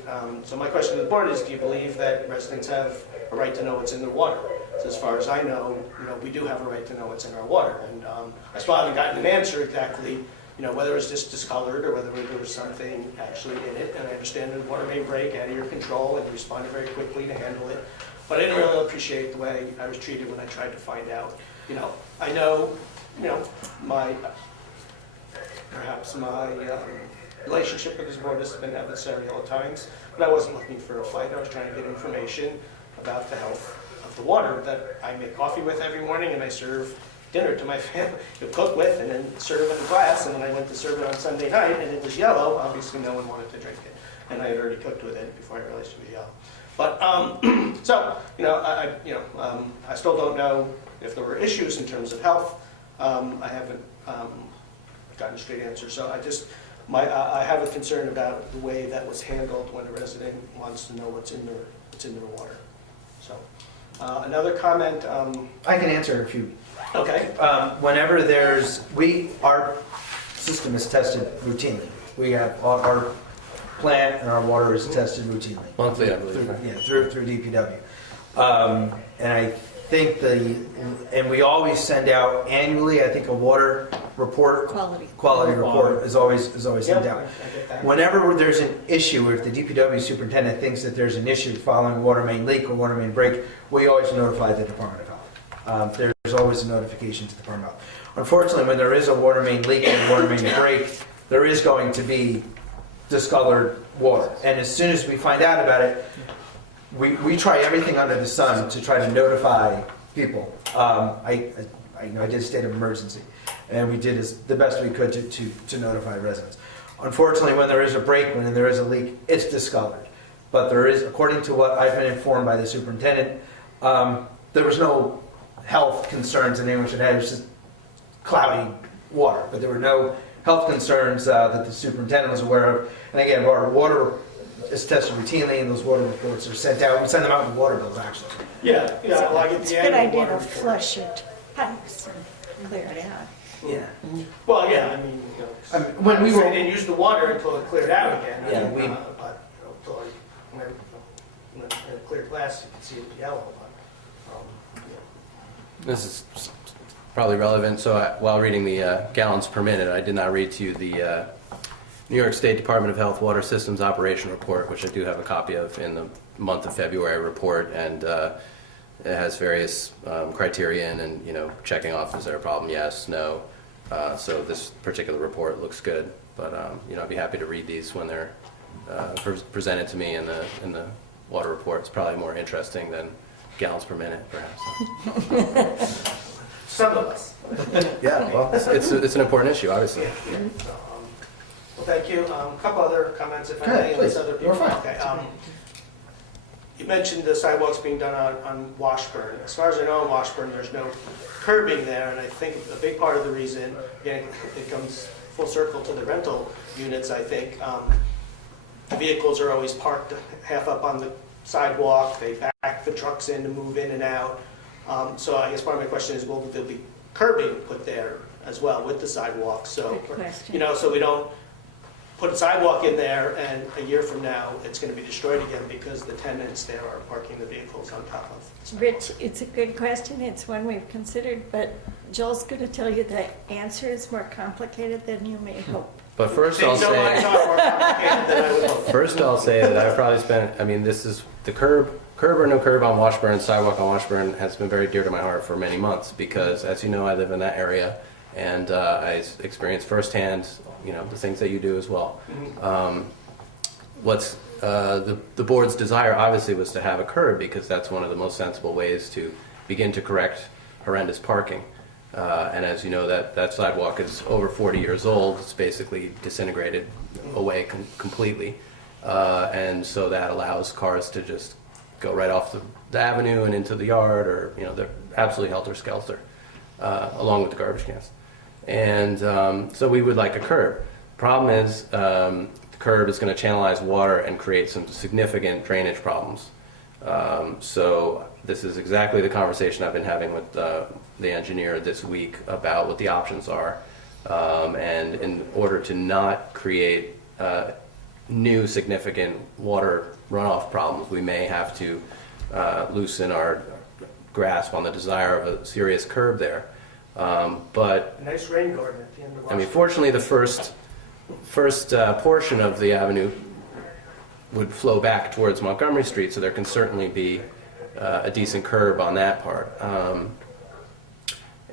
So my question to the board is, do you believe that residents have a right to know what's in their water? So as far as I know, we do have a right to know what's in our water. And I still haven't gotten an answer exactly, whether it's just discolored or whether there was something actually in it. And I understand the water may break out of your control and you responded very quickly to handle it. But I didn't really appreciate the way I was treated when I tried to find out. I know, perhaps my relationship with this board has been adversarial at times, but I wasn't looking for a fight. I was trying to get information about the health of the water that I make coffee with every morning and I serve dinner to my family, to cook with and then serve in a glass. And when I went to serve it on Sunday night and it was yellow, obviously no one wanted to drink it. And I had already cooked with it before I realized it was yellow. But, so, I still don't know if there were issues in terms of health. I haven't gotten a straight answer. So I have a concern about the way that was handled when a resident wants to know what's in their water. So, another comment. I can answer if you. Okay. Whenever our system is tested routinely. We have our plant and our water is tested routinely. Monthly, I believe. Through DPW. And I think and we always send out annually, I think a water report. Quality report is always sent out. Whenever there's an issue, if the DPW superintendent thinks that there's an issue following a water main leak or water main break, we always notify the Department of Health. There's always a notification to the Department of Health. Unfortunately, when there is a water main leak and a water main break, there is going to be discolored water. And as soon as we find out about it, we try everything under the sun to try to notify people. I did a state of emergency, and we did the best we could to notify residents. Unfortunately, when there is a break, when there is a leak, it's discolored. But there is, according to what I've been informed by the superintendent, there was no health concerns in anyone should have. It was just cloudy water, but there were no health concerns that the superintendent was aware of. And again, our water is tested routinely, and those water reports are sent out. We send them out in water bills, actually. Yeah. Well, I get It's the a good annual idea water to report. flush it pipes and clear it out. Yeah. Well, yeah, I mean, When we I were, didn't use the water until it cleared out again. Yeah, but until when it cleared glass, you can see it yellow, but, This is probably relevant. So while reading the gallons per minute, I did not read to you the New York State Department of Health Water Systems Operation Report, which I do have a copy of in the month of February report, and it has various criteria in, and checking off, is there a problem? Yes, no. So this particular report looks good, but I'd be happy to read these when they're presented to me in the water report. It's probably more interesting than gallons per minute, perhaps. some of us. Yeah, well, it's an important issue, obviously. Yeah, yeah. So, well, thank you. A couple other comments, if I may, unless other people. Okay. You mentioned the sidewalks being done on Washburn. As far as I know, on Washburn, there's no curbing there, and I think a big part of the reason, again, it comes full circle to the rental units, I think. The vehicles are always parked half up on the sidewalk. They back the trucks in to move in and out. So I guess part of my question is, will there be curbing put there as well with the sidewalk? So, Good question. so we don't put a sidewalk in there and a year from now it's going to be destroyed again because the tenants there are parking the vehicles on top of. Rich, it's a good question. It's one we've considered, but Joel's going to tell you the answer is more complicated than you may hope. But first I'll Things don't always say, are more complicated than I would hope. first I'll say that I've probably spent, this is the curb or no curb on Washburn, sidewalk on Washburn has been very dear to my heart for many months because, as you know, I live in that area and I experienced firsthand, the things that you do as well. What's the board's desire obviously was to have a curb because that's one of the most sensible ways to begin to correct horrendous parking. And as you know, that sidewalk is over 40 years old. It's basically disintegrated away completely. And so that allows cars to just go right off the avenue and into the yard, or, they're absolutely helter-skelter, along with the garbage cans. And so we would like a curb. Problem is, the curb is going to channelize water and create some significant drainage problems. So this is exactly the conversation I've been having with the engineer this week about what the options are. And in order to not create new significant water runoff problems, we may have to loosen our grasp on the desire of a serious curb there. But A nice rain garden at the end of Washington. fortunately, the first portion of the avenue would flow back towards Montgomery Street, so there can certainly be a decent curb on that part.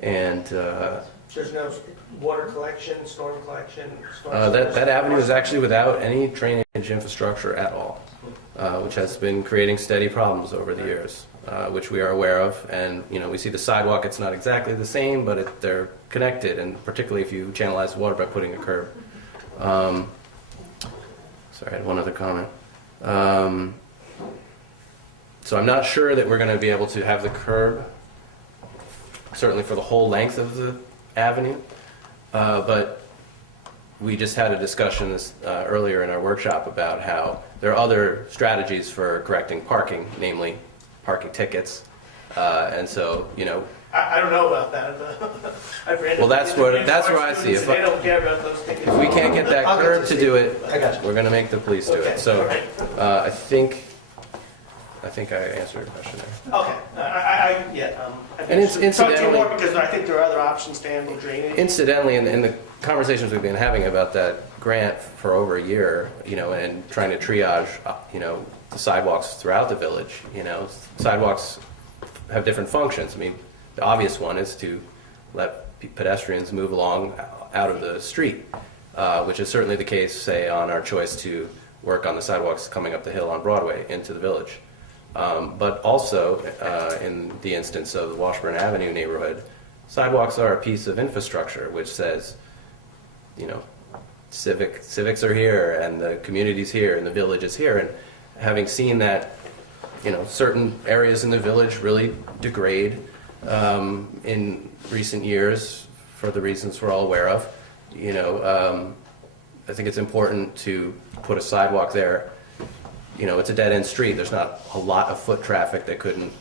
There's no water collection, storm collection? That avenue is actually without any drainage infrastructure at all, which has been creating steady problems over the years, which we are aware of. And we see the sidewalk; it's not exactly the same, but they're connected, and particularly if you channelize water by putting a curb. Sorry, I had one other comment. So I'm not sure that we're going to be able to have the curb, certainly for the whole length of the avenue, but we just had a discussion earlier in our workshop about how there are other strategies for correcting parking, namely parking tickets, and so I don't know about that. I've ran Well, that's into where I students see it. and they don't care about those tickets. if we can't get that I'll curb to to Steve. do it, I got you. we're going to make the police do Okay, it. So all right. I think I answered your question there. Okay, And it's talk to you incidentally- more because I think there are other options to handle drainage. Incidentally, in the conversations we've been having about that grant for over a year, and trying to triage, the sidewalks throughout the village, sidewalks have different functions. The obvious one is to let pedestrians move along out of the street, which is certainly the case, say, on our choice to work on the sidewalks coming up the hill on Broadway into the village. But also, in the instance of the Washburn Avenue neighborhood, sidewalks are a piece of infrastructure which says, civics are here, and the community's here, and the village is here. And having seen that, certain areas in the village really degrade in recent years for the reasons we're all aware of, I think it's important to put a sidewalk there. It's a dead-end street. There's not a lot of foot traffic that couldn't,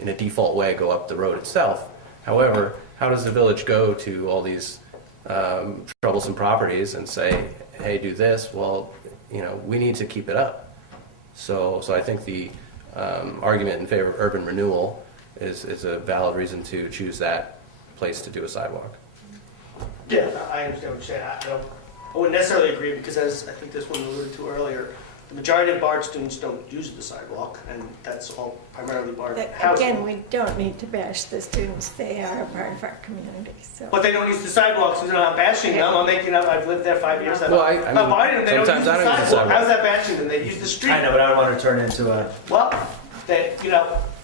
in a default way, go up the road itself. However, how does the village go to all these troublesome properties and say, hey, do this? Well, we need to keep it up. So I think the argument in favor of urban renewal is a valid reason to choose that place to do a sidewalk. Yeah, I understand what you're saying. I wouldn't necessarily agree because, as I think this one alluded to earlier, the majority of BART students don't use the sidewalk, and that's all primarily BART But housing. again, we don't need to bash the students. They are a part of our community, so. But they don't use the sidewalks, and I'm not bashing them. I'm making up. I've lived there 5 years. Well, I I'm mean, not buying them. They don't use sometimes the I don't use the sidewalk. sidewalk. How's that bashing them? They use the street. I know, but I don't want to turn into a,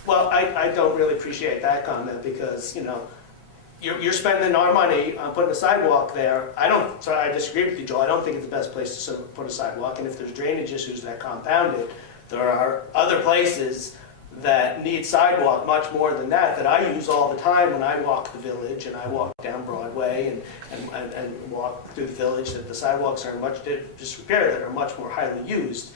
Well, I don't really appreciate that comment because, you're spending our money on putting a sidewalk there. I disagree with you, Joel. I don't think it's the best place to put a sidewalk. And if there's drainage issues that compound it, there are other places that need sidewalk much more than that I use all the time when I walk the village and I walk down Broadway and walk through the village, that the sidewalks are much disrepair that are much more highly used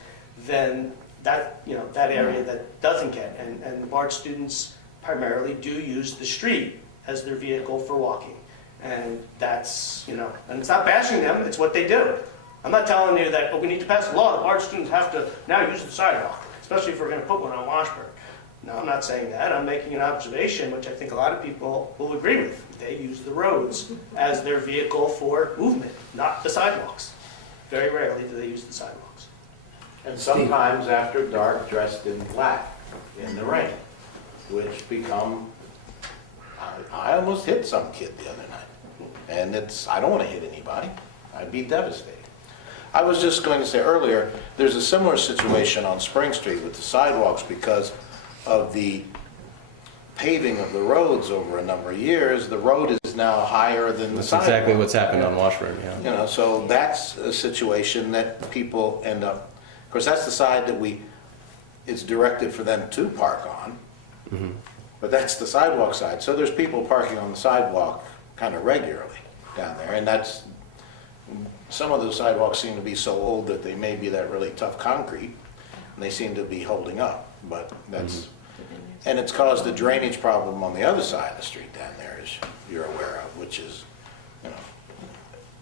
than that area that doesn't get. And the BART students primarily do use the street as their vehicle for walking. And that's, and it's not bashing them, it's what they do. I'm not telling you that, we need to pass a law that BART students have to now use the sidewalk, especially if we're going to put one on Washburn. No, I'm not saying that. I'm making an observation, which I think a lot of people will agree with. They use the roads as their vehicle for movement, not the sidewalks. Very rarely do they use the sidewalks. And sometimes after dark, dressed in black in the rain, which become, I almost hit some kid the other night. And I don't want to hit anybody. I'd be devastated. I was just going to say earlier, there's a similar situation on Spring Street with the sidewalks because of the paving of the roads over a number of years. The road is now higher than the That's sidewalk. exactly what's happened on Washburn, yeah. So that's a situation that people end up, of course, that's the side that it's directed for them to park on, but that's the sidewalk side. So there's people parking on the sidewalk kind of regularly down there, and some of those sidewalks seem to be so old that they may be that really tough concrete, and they seem to be holding up, but and it's caused a drainage problem on the other side of the street down there, as you're aware of, which is,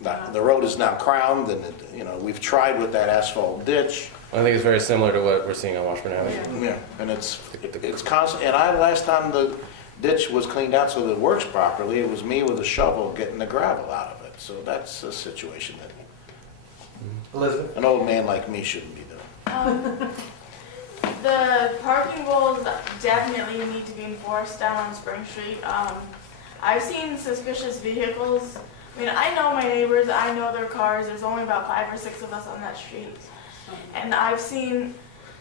the road is now crowned, and we've tried with that asphalt ditch. I think it's very similar to what we're seeing on Washburn Avenue. Yeah, and it's constant. And last time the ditch was cleaned out so that it works properly, it was me with a shovel getting the gravel out of it. So that's a situation that Elizabeth? an old man like me shouldn't be doing. The parking rules definitely need to be enforced down on Spring Street. I've seen suspicious vehicles. I mean, I know my neighbors, I know their cars. There's only about 5 or 6 of us on that street. And I've seen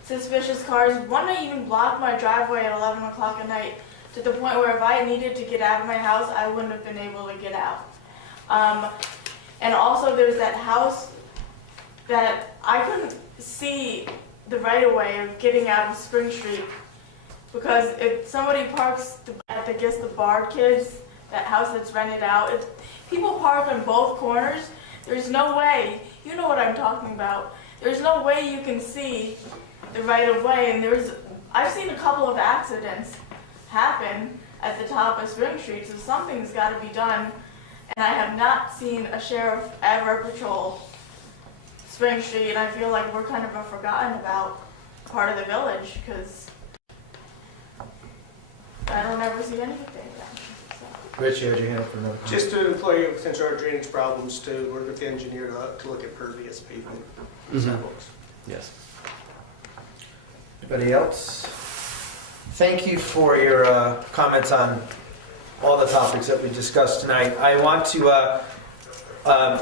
suspicious cars. One night even blocked my driveway at 11 o'clock at night to the point where if I needed to get out of my house, I wouldn't have been able to get out. And also there's that house that I couldn't see the right of way of getting out of Spring Street because if somebody parks at the bar kids, that house that's rented out, if people park on both corners, there's no way, you know what I'm talking about, there's no way you can see the right of way. And I've seen a couple of accidents happen at the top of Spring Street, so something's got to be done. And I have not seen a sheriff ever patrol Spring Street, and I feel like we're kind of a forgotten about part of the village because I don't ever see anything. Rich, you had your hand up for another. Just to employ you, since there are drainage problems, to work with the engineer to look at pervious pavement sidewalks. Yes. Anybody else? Thank you for your comments on all the topics that we discussed tonight. I want to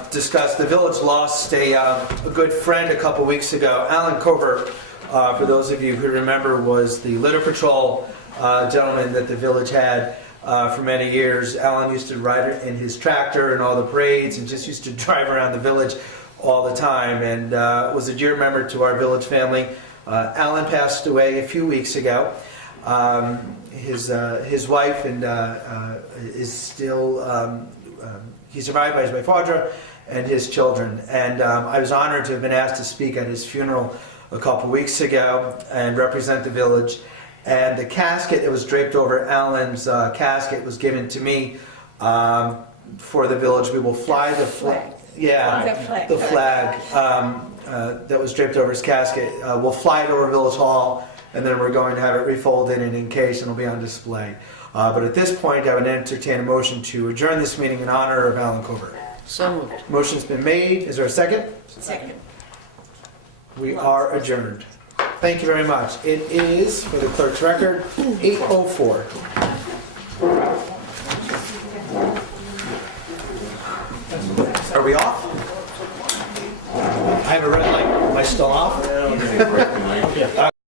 discuss the village lost a good friend a couple weeks ago. Alan Covert, for those of you who remember, was the litter patrol gentleman that the village had for many years. Alan used to ride in his tractor and all the parades and just used to drive around the village all the time, and was a dear member to our village family. Alan passed away a few weeks ago. His wife and is still he's survived by his wife Audra and his children, and I was honored to have been asked to speak at his funeral a couple weeks ago and represent the village. And the casket that was draped over Alan's casket was given to me for the village. We will fly the flag. Yeah, the flag that was draped over his casket. We'll fly it over Village Hall and then we're going to have it refolded and encased, and it'll be on display. But at this point, I would entertain a motion to adjourn this meeting in honor of Alan Covert. So moved. Motion's been made. Is there a second? Second. We are adjourned. Thank you very much. It is, for the clerk's record, 8:04. Are we off? I have a red light. Am I still off?